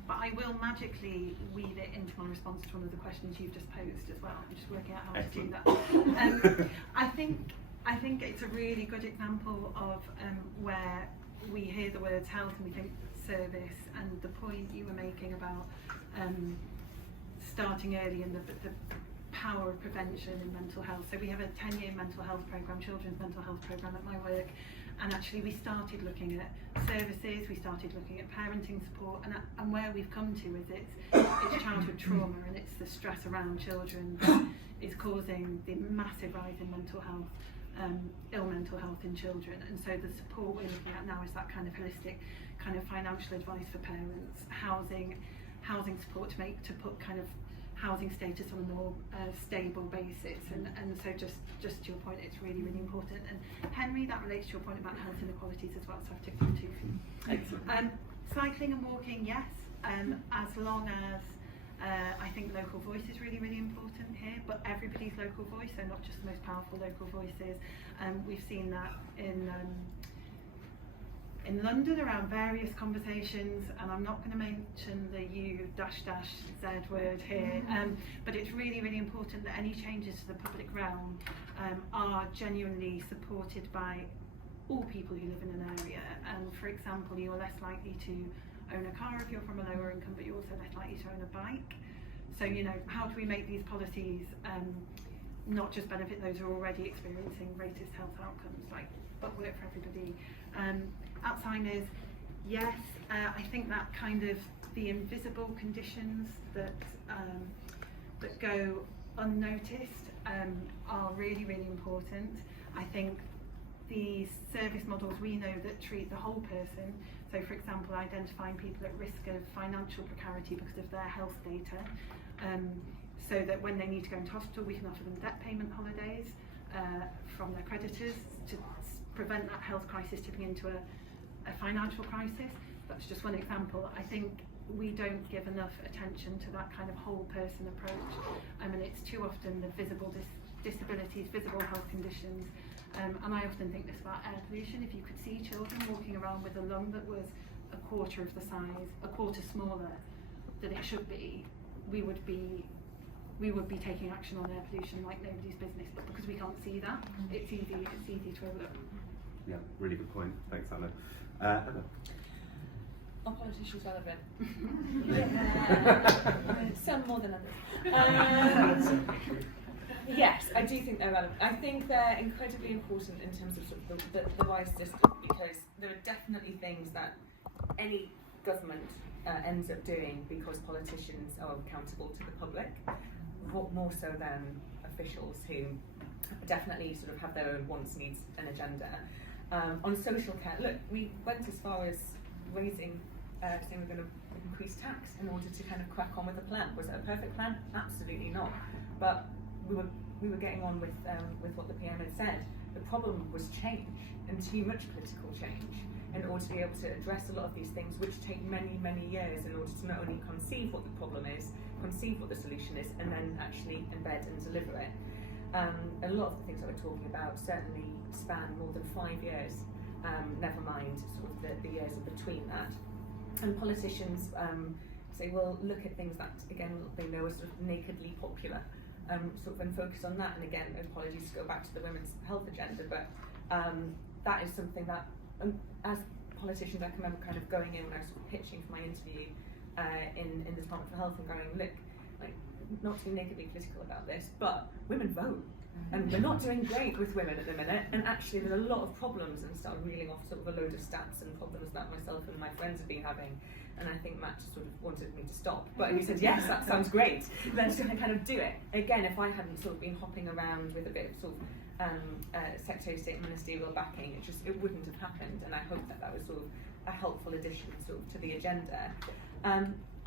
But I will magically weave it into my response to one of the questions you've just posed as well. I'm just working out how Excellent. to do that. I think it's a really good example of where we hear the words health and we think service, and the point you were making about starting early and the power of prevention in mental health. So we have a 10-year mental health programme, children's mental health programme at my work, and actually we started looking at services, we started looking at parenting support, and where we've come to is it's childhood trauma and it's the stress around children that is causing the massive rise in mental health, ill mental health in children. And so the support we're looking at now is that kind of holistic kind of financial advice for parents, housing support to put kind of housing status on a more stable basis, and so just to your point, it's really, really important. And Henry, that relates to your point about health inequalities as well, so I've ticked on two for you. Excellent. Cycling and walking, yes, as long as I think local voice is really, really important here, but everybody's local voice, so not just the most powerful local voices. We've seen that in London around various conversations, and I'm not going to mention the U-Z word here, but it's really, really important that any changes to the public realm are genuinely supported by all people who live in an area. And for example, you're less likely to own a car if you're from a lower income, but you're also less likely to own a bike. So, how do we make these policies not just benefit those who are already experiencing greatest health outcomes, but work for everybody? Alzheimer's, yes, I think that kind of the invisible conditions that go unnoticed are really, really important. I think the service models we know that treat the whole person, so for example identifying people at risk of financial precarity because of their health data, so that when they need to go into hospital we can offer them debt payment holidays from their creditors to prevent that health crisis tipping into a financial crisis. That's just one example. I think we don't give enough attention to that kind of whole person approach. And it's too often the visible disabilities, visible health conditions. And I often think this about air pollution. If you could see children walking around with a lung that was a quarter of the size, a quarter smaller than it should be, we would be taking action on air pollution like nobody's business. But because we can't see that, it's easy to overlook. Yeah, really good point. Thanks, Anna. Anna. Are politicians relevant? Some more than others. Yes, I do think they're relevant. I think they're incredibly important in terms of, sort of the wise system, because there are definitely things that any government ends up doing because politicians are accountable to the public, more so than officials who definitely sort of have their own wants, needs and agenda. On social care, look, we went as far as saying we're going to increase tax in order to kind of crack on with a plan. Was it a perfect plan? Absolutely not. But we were getting on with what the PM had said. The problem was change, and too much political change, in order to be able to address a lot of these things, which take many, many years in order to not only conceive what the problem is, conceive what the solution is, and then actually embed and deliver it. A lot of the things that we're talking about certainly span more than 5 years, never mind sort of the years in between that. And politicians say, well, look at things that, again, they know are sort of nakedly popular, sort of and focus on that. And again, apologies to go back to the women's health agenda, but that is something that, as politicians, I can remember kind of going in when I was sort of pitching for my interview in the Department for Health and going, look, like, not to be nakedly political about this, but women vote. And we're not doing great with women at the minute, and actually there's a lot of problems, and started reeling off sort of a load of stats and problems that myself and my friends have been having, and I think Matt just sort of wanted me to stop, but he said, yes, that sounds great, let's kind of do it. Again, if I hadn't sort of been hopping around with a bit of sort of Secretary of State ministerial backing, it wouldn't have happened, and I hope that was sort of a helpful addition sort of to the agenda.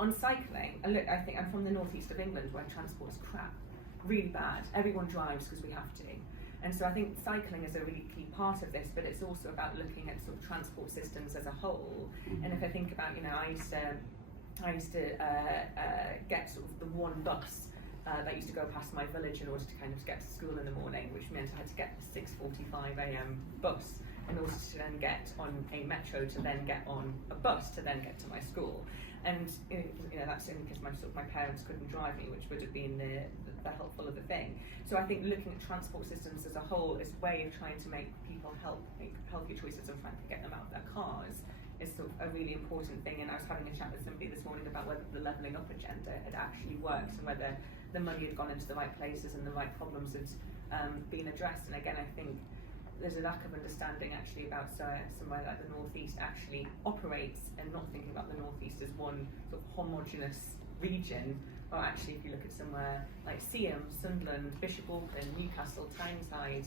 On cycling, look, I think I'm from the northeast of England where transport is crap. Really bad. Everyone drives because we have to. And so I think cycling is a really key part of this, but it's also about looking at sort of transport systems as a whole. And if I think about, I used to get sort of the one bus that used to go past my village in order to kind of get to school in the morning, which meant I had to get the 6:45 a.m. bus in order to then get on a metro to then get on a bus to then get to my school. And that's only because my parents couldn't drive me, which would have been the helpful of the thing. So I think looking at transport systems as a whole is a way of trying to make people make healthier choices and frankly get them out of their cars is sort of a really important thing. And I was having a chat with somebody this morning about whether the levelling up agenda had actually worked and whether the money had gone into the right places and the right problems had been addressed. And again, I think there's a lack of understanding actually about somewhere like the Northeast actually operates, and not thinking about the Northeast as one sort of homogenous region. Or actually, if you look at somewhere like Seaham, Sunderland, Bishop Auckland, Newcastle, Tyneside,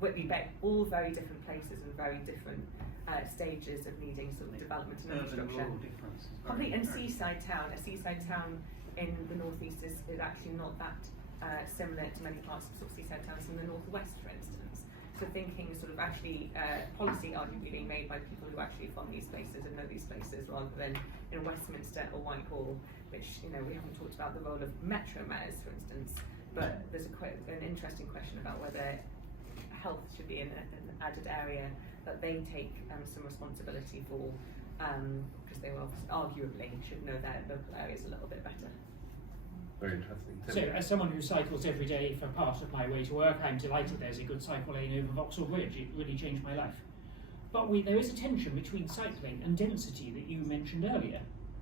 Whitby Bay, all very different places and very different stages of needing sort of development and infrastructure. Probably in a seaside town in the Northeast is actually not that similar to many parts of sort of seaside towns in the Northwest, for instance. So thinking sort of actually policy arguably being made by people who actually are from these places and know these places, rather than in Westminster or Whitehall, which we haven't talked about the role of metro mayors, for instance. But there's an interesting question about whether health should be an added area that they take some responsibility for, because they will arguably should know their local areas a little bit better. Very interesting. So, as someone who cycles every day for part of my way to work, I'm delighted there's a good cycle lane over Vauxhall Bridge. It really changed my life. But there is a tension between cycling and density that you mentioned earlier.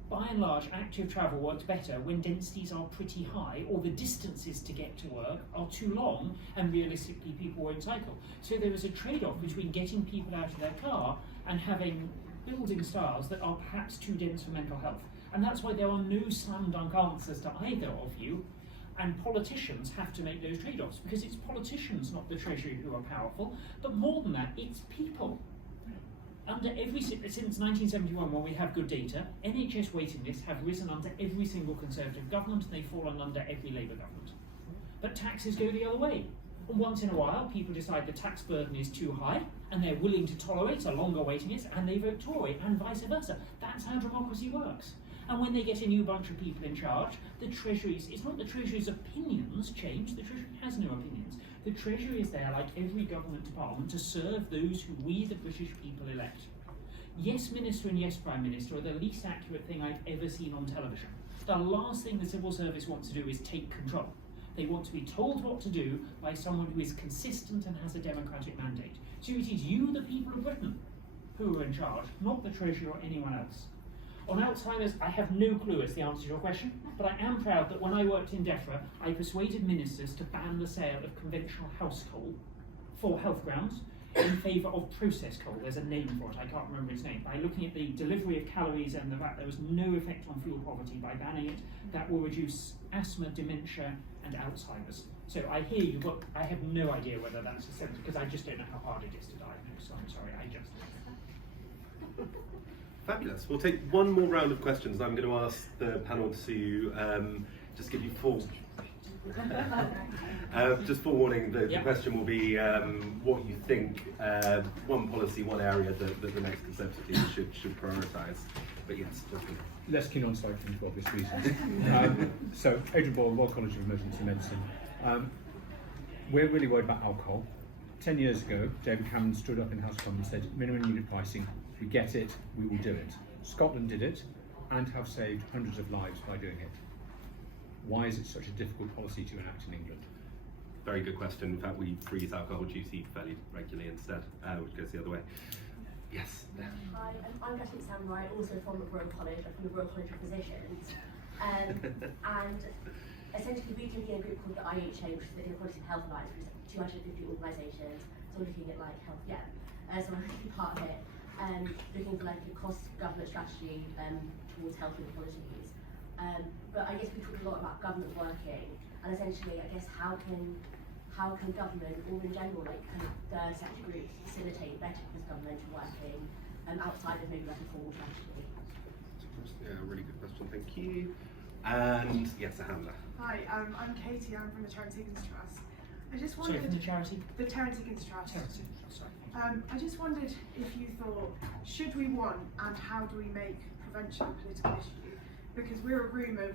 By and large, active travel works better when densities are pretty high, or the distances to get to work are too long, and realistically people won't cycle. So there is a trade-off between getting people out of their car and having building styles that are perhaps too dense for mental health. And that's why there are no slam dunk answers to either of you, and politicians have to make those trade-offs, because it's politicians, not the Treasury, who are powerful, but more than that, it's people. Since 1971, when we have good data, NHS waiting lists have risen under every single Conservative government, and they've fallen under every Labour government. But taxes go the other way. And once in a while, people decide the tax burden is too high, and they're willing to tolerate a longer waiting list, and they vote Tory, and vice versa. That's how democracy works. And when they get a new bunch of people in charge, it's not the Treasury's opinions change, the Treasury has no opinions. The Treasury is there, like every government department, to serve those who we, the British people, elect. Yes Minister and yes Prime Minister are the least accurate thing I've ever seen on television. The last thing the civil service wants to do is take control. They want to be told what to do by someone who is consistent and has a democratic mandate. So it is you, the people of Britain, who are in charge, not the Treasury or anyone else. On Alzheimer's, I have no clue as the answer to your question, but I am proud that when I worked in DEFRA, I persuaded ministers to ban the sale of conventional house coal for health grounds in favour of processed coal. There's a name for it, I can't remember its name. By looking at the delivery of calories and the fact there was no effect on fuel poverty by banning it, that will reduce asthma, dementia and Alzheimer's. So I hear you, but I have no idea whether that's a sense, because I just don't know how hard it is to diagnose, so I'm sorry, I just don't know. Fabulous. We'll take one more round of questions. I'm going to ask the panel to just give you just forewarning, the question will be what you think, one policy, one area that the next Conservative leader should prioritise. But yes, definitely. Less keen on cycling for obvious reasons. So, Adrian Boyle, Royal College of Emergency Medicine. We're really worried about alcohol. 10 years ago, David Cameron stood up in House of Commons and said, minimum unit pricing, if we get it, we will do it. Scotland did it and have saved hundreds of lives by doing it. Why is it such a difficult policy to enact in England? Very good question. In fact, we freeze alcohol duty fairly regularly instead, which goes the other way. Yes. Hi, I'm Catherine Samwright, also from the Royal College, from the Royal College of Physicians. And essentially we do a group called the IHA, which is the Inequality of Health Alliance, which is 250 organisations, so looking at like health, so I'm actually part of it, looking for like a cost government strategy towards health inequalities. But I guess we talked a lot about government working, and essentially I guess how can government, or in general like kind of third sector groups, facilitate better with governmental working outside of maybe like a formal strategy? Yeah, really good question, thank you. And yes, Hamza. Hi, I'm Katie, I'm from the Terence Higgins Trust. I just Sorry, wondered... from the charity? The Terence Higgins Trust. Terence Higgins Trust, sorry. I just wondered if you thought, should we want and how do we make prevention a political issue? Because we're a room of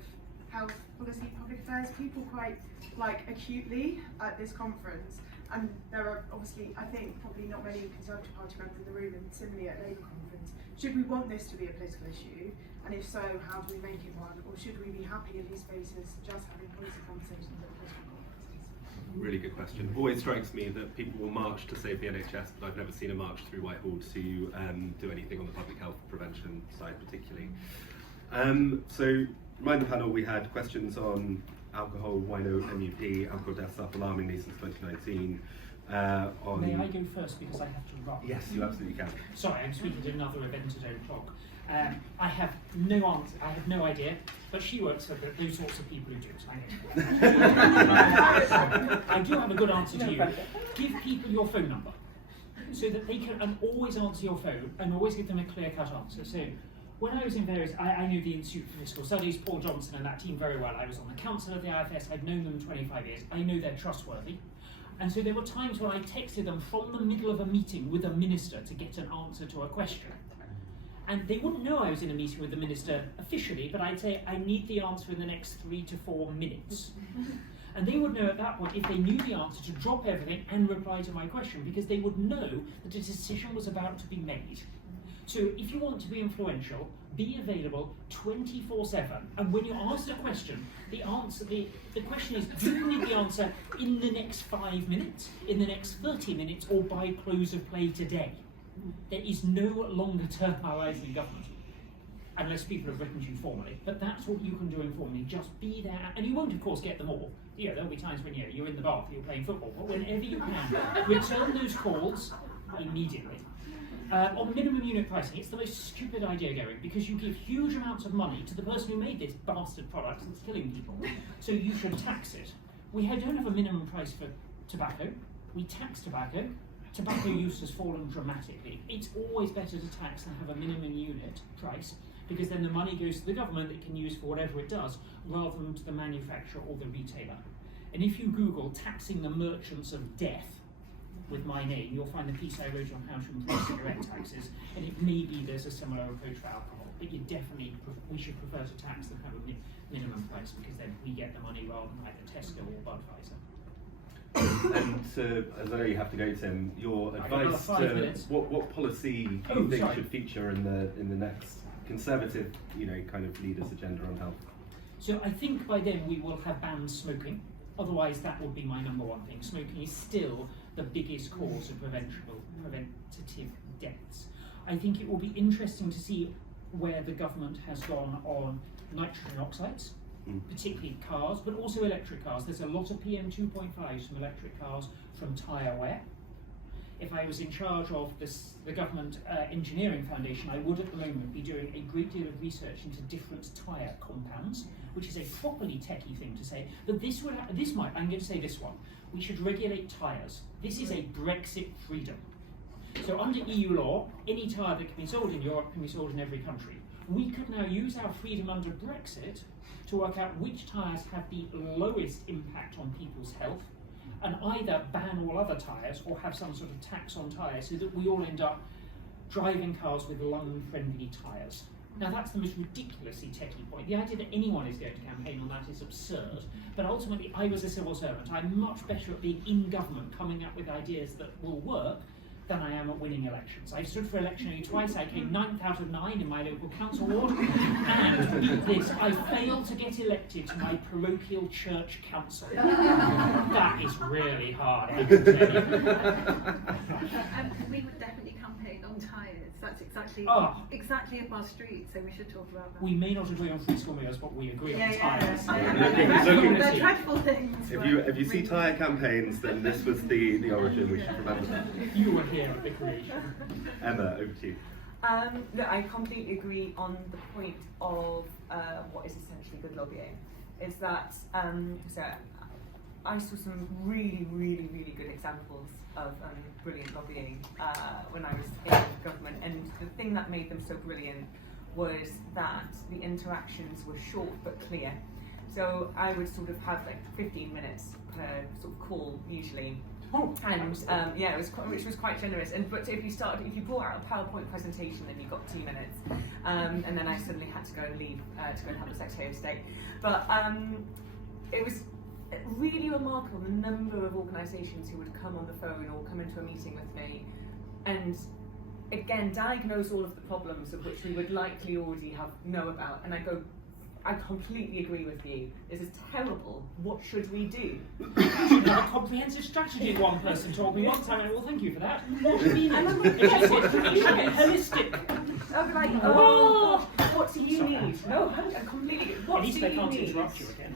health policy, public affairs people quite like acutely at this conference, and there are obviously, I think, probably not many Conservative Party members in the room, and similarly at Labour conference. Should we want this to be a political issue? And if so, how do we make it one? Or should we be happy in these spaces just having policy conversations at political conferences? Really good question. Always strikes me that people will march to save the NHS, but I've never seen a march through Whitehall to do anything on the public health prevention side particularly. So, remind the panel we had questions on alcohol, wino, MUP, alcohol deaths up alarmingly since 2019. May I go first because I have to run? Yes, you absolutely can. Sorry, I'm speaking to another event at 8 o'clock. I have no answer, I have no idea, but she works for those sorts of people who do it, I know. I do have a good answer to you. Give people your phone number so that they can always answer your phone and always give them a clear-cut answer. So when I was in various, I knew the Institute for Fiscal Studies, Paul Johnson and that team very well. I was on the council of the IFS, I'd known them 25 years. I know they're trustworthy. And so there were times when I texted them from the middle of a meeting with a minister to get an answer to a question. And they wouldn't know I was in a meeting with the minister officially, but I'd say, I need the answer in the next 3 to 4 minutes. And they would know at that point, if they knew the answer, to drop everything and reply to my question, because they would know that a decision was about to be made. So if you want to be influential, be available 24/7. And when you're asked a question, the question is, do you need the answer in the next 5 minutes, in the next 30 minutes, or by close of play today? There is no longer term horizon in government, unless people have written to you formally. But that's what you can do informally. Just be there, and you won't, of course, get them all. There'll be times when you're in the bath, you're playing football, but whenever you can, return those calls immediately. On minimum unit pricing, it's the most stupid idea going, because you give huge amounts of money to the person who made this bastard product that's killing people. So you should tax it. We don't have a minimum price for tobacco. We tax tobacco. Tobacco use has fallen dramatically. It's always better to tax than have a minimum unit price, because then the money goes to the government that can use for whatever it does, rather than to the manufacturer or the retailer. And if you Google taxing the merchants of death with my name, you'll find the piece I wrote on how to improve cigarette taxes, and it may be there's a similar approach for alcohol, but we should prefer to tax than have a minimum price, because then we get the money rather than either Tesco or Budweiser. And as I know you have to go, Tim, your advice to what policy do you think should feature in the next Conservative, kind of leaders' agenda on health? So I think by then we will have banned smoking. Otherwise, that would be my number one thing. Smoking is still the biggest cause of preventative deaths. I think it will be interesting to see where the government has gone on nitrogen oxides, particularly cars, but also electric cars. There's a lot of PM2.5s from electric cars from tyre wear. If I was in charge of the government engineering foundation, I would at the moment be doing a great deal of research into different tyre compounds, which is a properly techie thing to say. But I'm going to say this one, we should regulate tyres. This is a Brexit freedom. So under EU law, any tyre that can be sold in Europe can be sold in every country. We could now use our freedom under Brexit to work out which tyres have the lowest impact on people's health, and either ban all other tyres or have some sort of tax on tyres so that we all end up driving cars with lung-friendly tyres. Now that's the most ridiculously techie point. The idea that anyone is going to campaign on that is absurd, but ultimately I was a civil servant. I'm much better at being in government, coming up with ideas that will work, than I am at winning elections. I stood for election only twice. I came 9th out of 9 in my local council ward, and beat this, I failed to get elected to my parochial church council. That is really hard, I can tell you. We would definitely campaign on tyres. That's exactly up our street, so we should talk about that. We may not agree on free school meals, but we agree on tyres. They're dreadful things. If you see tyre campaigns, then this was the origin. We should remember that. You were here at the creation. Emma, over to you. Look, I completely agree on the point of what is essentially good lobbying. Is that so I saw some really good examples of brilliant lobbying when I was in government, and the thing that made them so brilliant was that the interactions were short but clear. So I would sort of have like 15 minutes per sort of call usually. And yeah, which was quite generous. But if you brought out a PowerPoint presentation, then you got 2 minutes, and then I suddenly had to go and leave to go and have the Secretary of State. But it was really remarkable the number of organisations who would come on the phone or come into a meeting with me, and again diagnose all of the problems of which we would likely already know about. And I go, I completely agree with you. This is terrible. What should we do? You should have a comprehensive strategy. One person told me once. I went, well, thank you for that. What do you mean? You should get holistic. I'll be like, oh, what do you need? No, I completely. What At least do they you can't need? interrupt you again.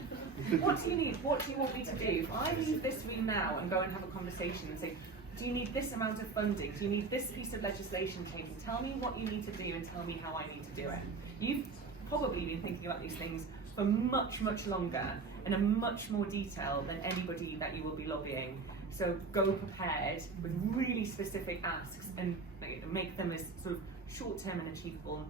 What do you need? What do you want me to do? If I leave this room now and go and have a conversation and say, do you need this amount of funding? Do you need this piece of legislation changing? Tell me what you need to do and tell me how I need to do it. You've probably been thinking about these things for much longer and in much more detail than anybody that you will be lobbying. So go prepared with really specific asks and make them as sort of short-term and achievable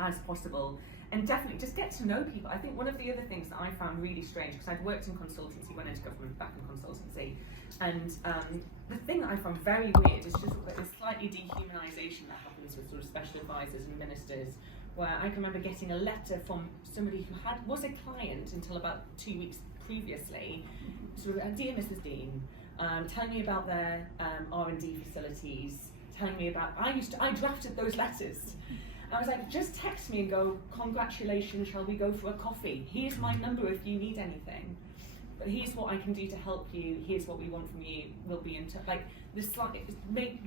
as possible. And definitely just get to know people. I think one of the other things that I found really strange, because I'd worked in consultancy, went into government, back in consultancy, and the thing that I found very weird is just this slightly dehumanisation that happens with sort of special advisors and ministers, where I can remember getting a letter from somebody who was a client until about 2 weeks previously, sort of, dear Mrs. Dean, telling me about their R&D facilities, telling me about, I drafted those letters. I was like, just text me and go, congratulations, shall we go for a coffee? Here's my number if you need anything. But here's what I can do to help you, here's what we want from you, we'll be in touch. Like,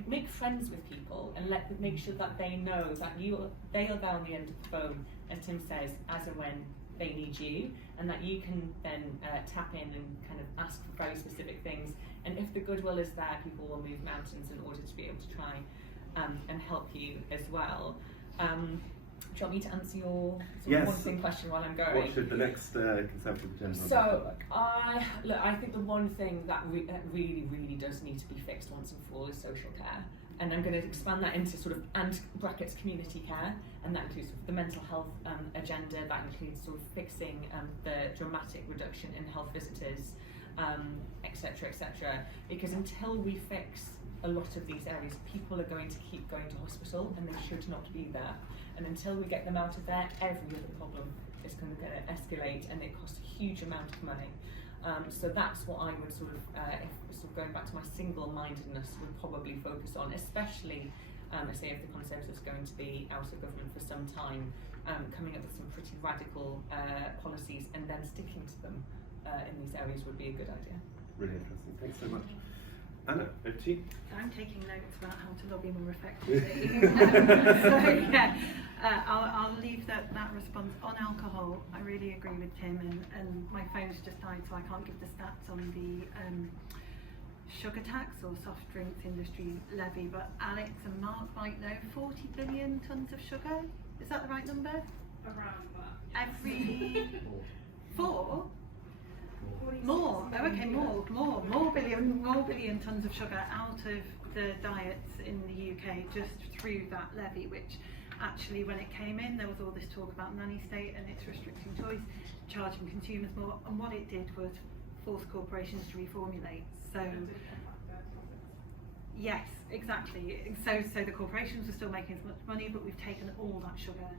make friends with people and make sure that they know that they are there on the end of the phone, as Tim says, as and when they need you, and that you can then tap in and kind of ask for very specific things. And if the goodwill is there, people will move mountains in order to be able to try and help you as well. Do you want me to answer your one thing question while I'm going? What should the next Conservative agenda So, look like? I think the one thing that really does need to be fixed once and for all is social care. And I'm going to expand that into sort of, and brackets, community care, and that includes the mental health agenda, that includes sort of fixing the dramatic reduction in health visitors, etc., because until we fix a lot of these areas, people are going to keep going to hospital and they should not be there. And until we get them out of there, every other problem is going to escalate, and it costs a huge amount of money. So that's what I would sort of going back to my single-mindedness, would probably focus on, especially, I say, if the Conservatives are going to be out of government for some time, coming up with some pretty radical policies and then sticking to them in these areas would be a good idea. Really interesting. Thanks so much. Anna, over to you. I'm taking notes about how to lobby more effectively. So yeah, I'll leave that response on alcohol. I really agree with Tim, and my phone's just died, so I can't give the stats on the sugar tax or soft drinks industry levy. But Alex and Mark might know 40 billion tonnes of sugar. Is that the right number? Around that. Every 4. More. Oh, okay, more billion tonnes of sugar out of the diets in the UK just through that levy, which actually when it came in there was all this talk about nanny state and it's restricting choice, charging consumers more, and what it did was force corporations to reformulate. So yes, exactly. So the corporations were still making as much money, but we've taken all that sugar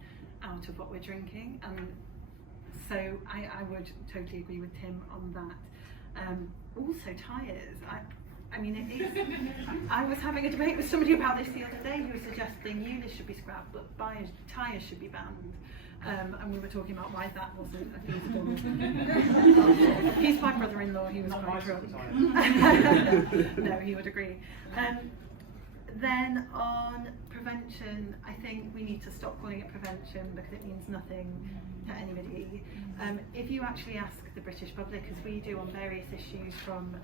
out of what we're drinking, and so I would totally agree with Tim on that. Also tyres. I mean, it is. I was having a debate with somebody about this the other day who was suggesting ULIS should be scrapped, but tyres should be banned. And we were talking about why that wasn't a feasible. He's my brother-in-law. He was quite drunk. No, he would agree. Then on prevention, I think we need to stop calling it prevention because it means nothing to anybody. If you actually ask the British public, as we do on various issues from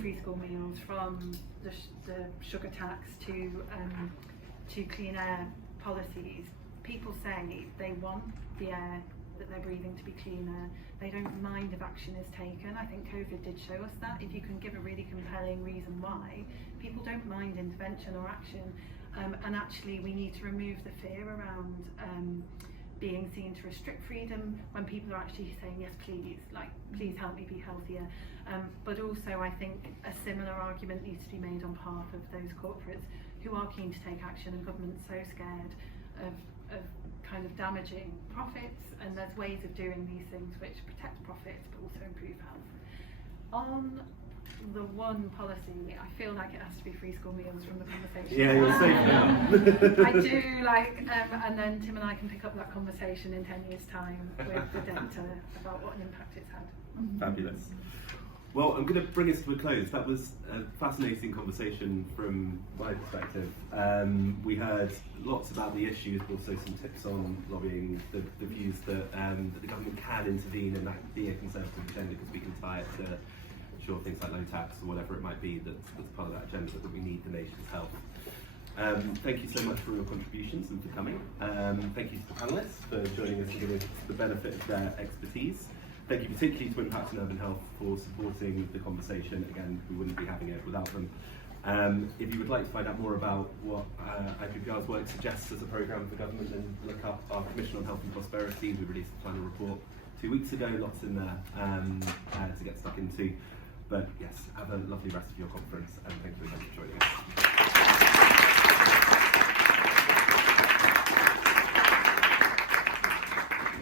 free school meals, from the sugar tax to clean air policies, people say they want the air that they're breathing to be cleaner. They don't mind if action is taken. I think COVID did show us that. If you can give a really compelling reason why, people don't mind intervention or action. And actually we need to remove the fear around being seen to restrict freedom when people are actually saying, yes, please, like, please help me be healthier. But also I think a similar argument needs to be made on behalf of those corporates who are keen to take action, and government's so scared of kind of damaging profits, and there's ways of doing these things which protect profits but also improve health. On the one policy, I feel like it has to be free school meals from the conversation. Yeah, you're safe now. I do like, and then Tim and I can pick up that conversation in 10 years' time with the data about what an impact it's had. Fabulous. Well, I'm going to bring us to a close. That was a fascinating conversation from my perspective. We heard lots about the issues, but also some tips on lobbying, the views that the government can intervene and that be a Conservative agenda because we can tie it to things like low tax or whatever it might be that's part of that agenda that we need the nation's help. Thank you so much for your contributions and for coming. Thank you to the panellists for joining us and giving us the benefit of their expertise. Thank you particularly to Impact on Urban Health for supporting the conversation. Again, we wouldn't be having it without them. If you would like to find out more about what IPPR's work suggests as a programme for government, then look up our Commission on Health and Prosperity. We released a final report 2 weeks ago, lots in there to get stuck into. But yes, have a lovely rest of your conference, and thank you very much for joining us.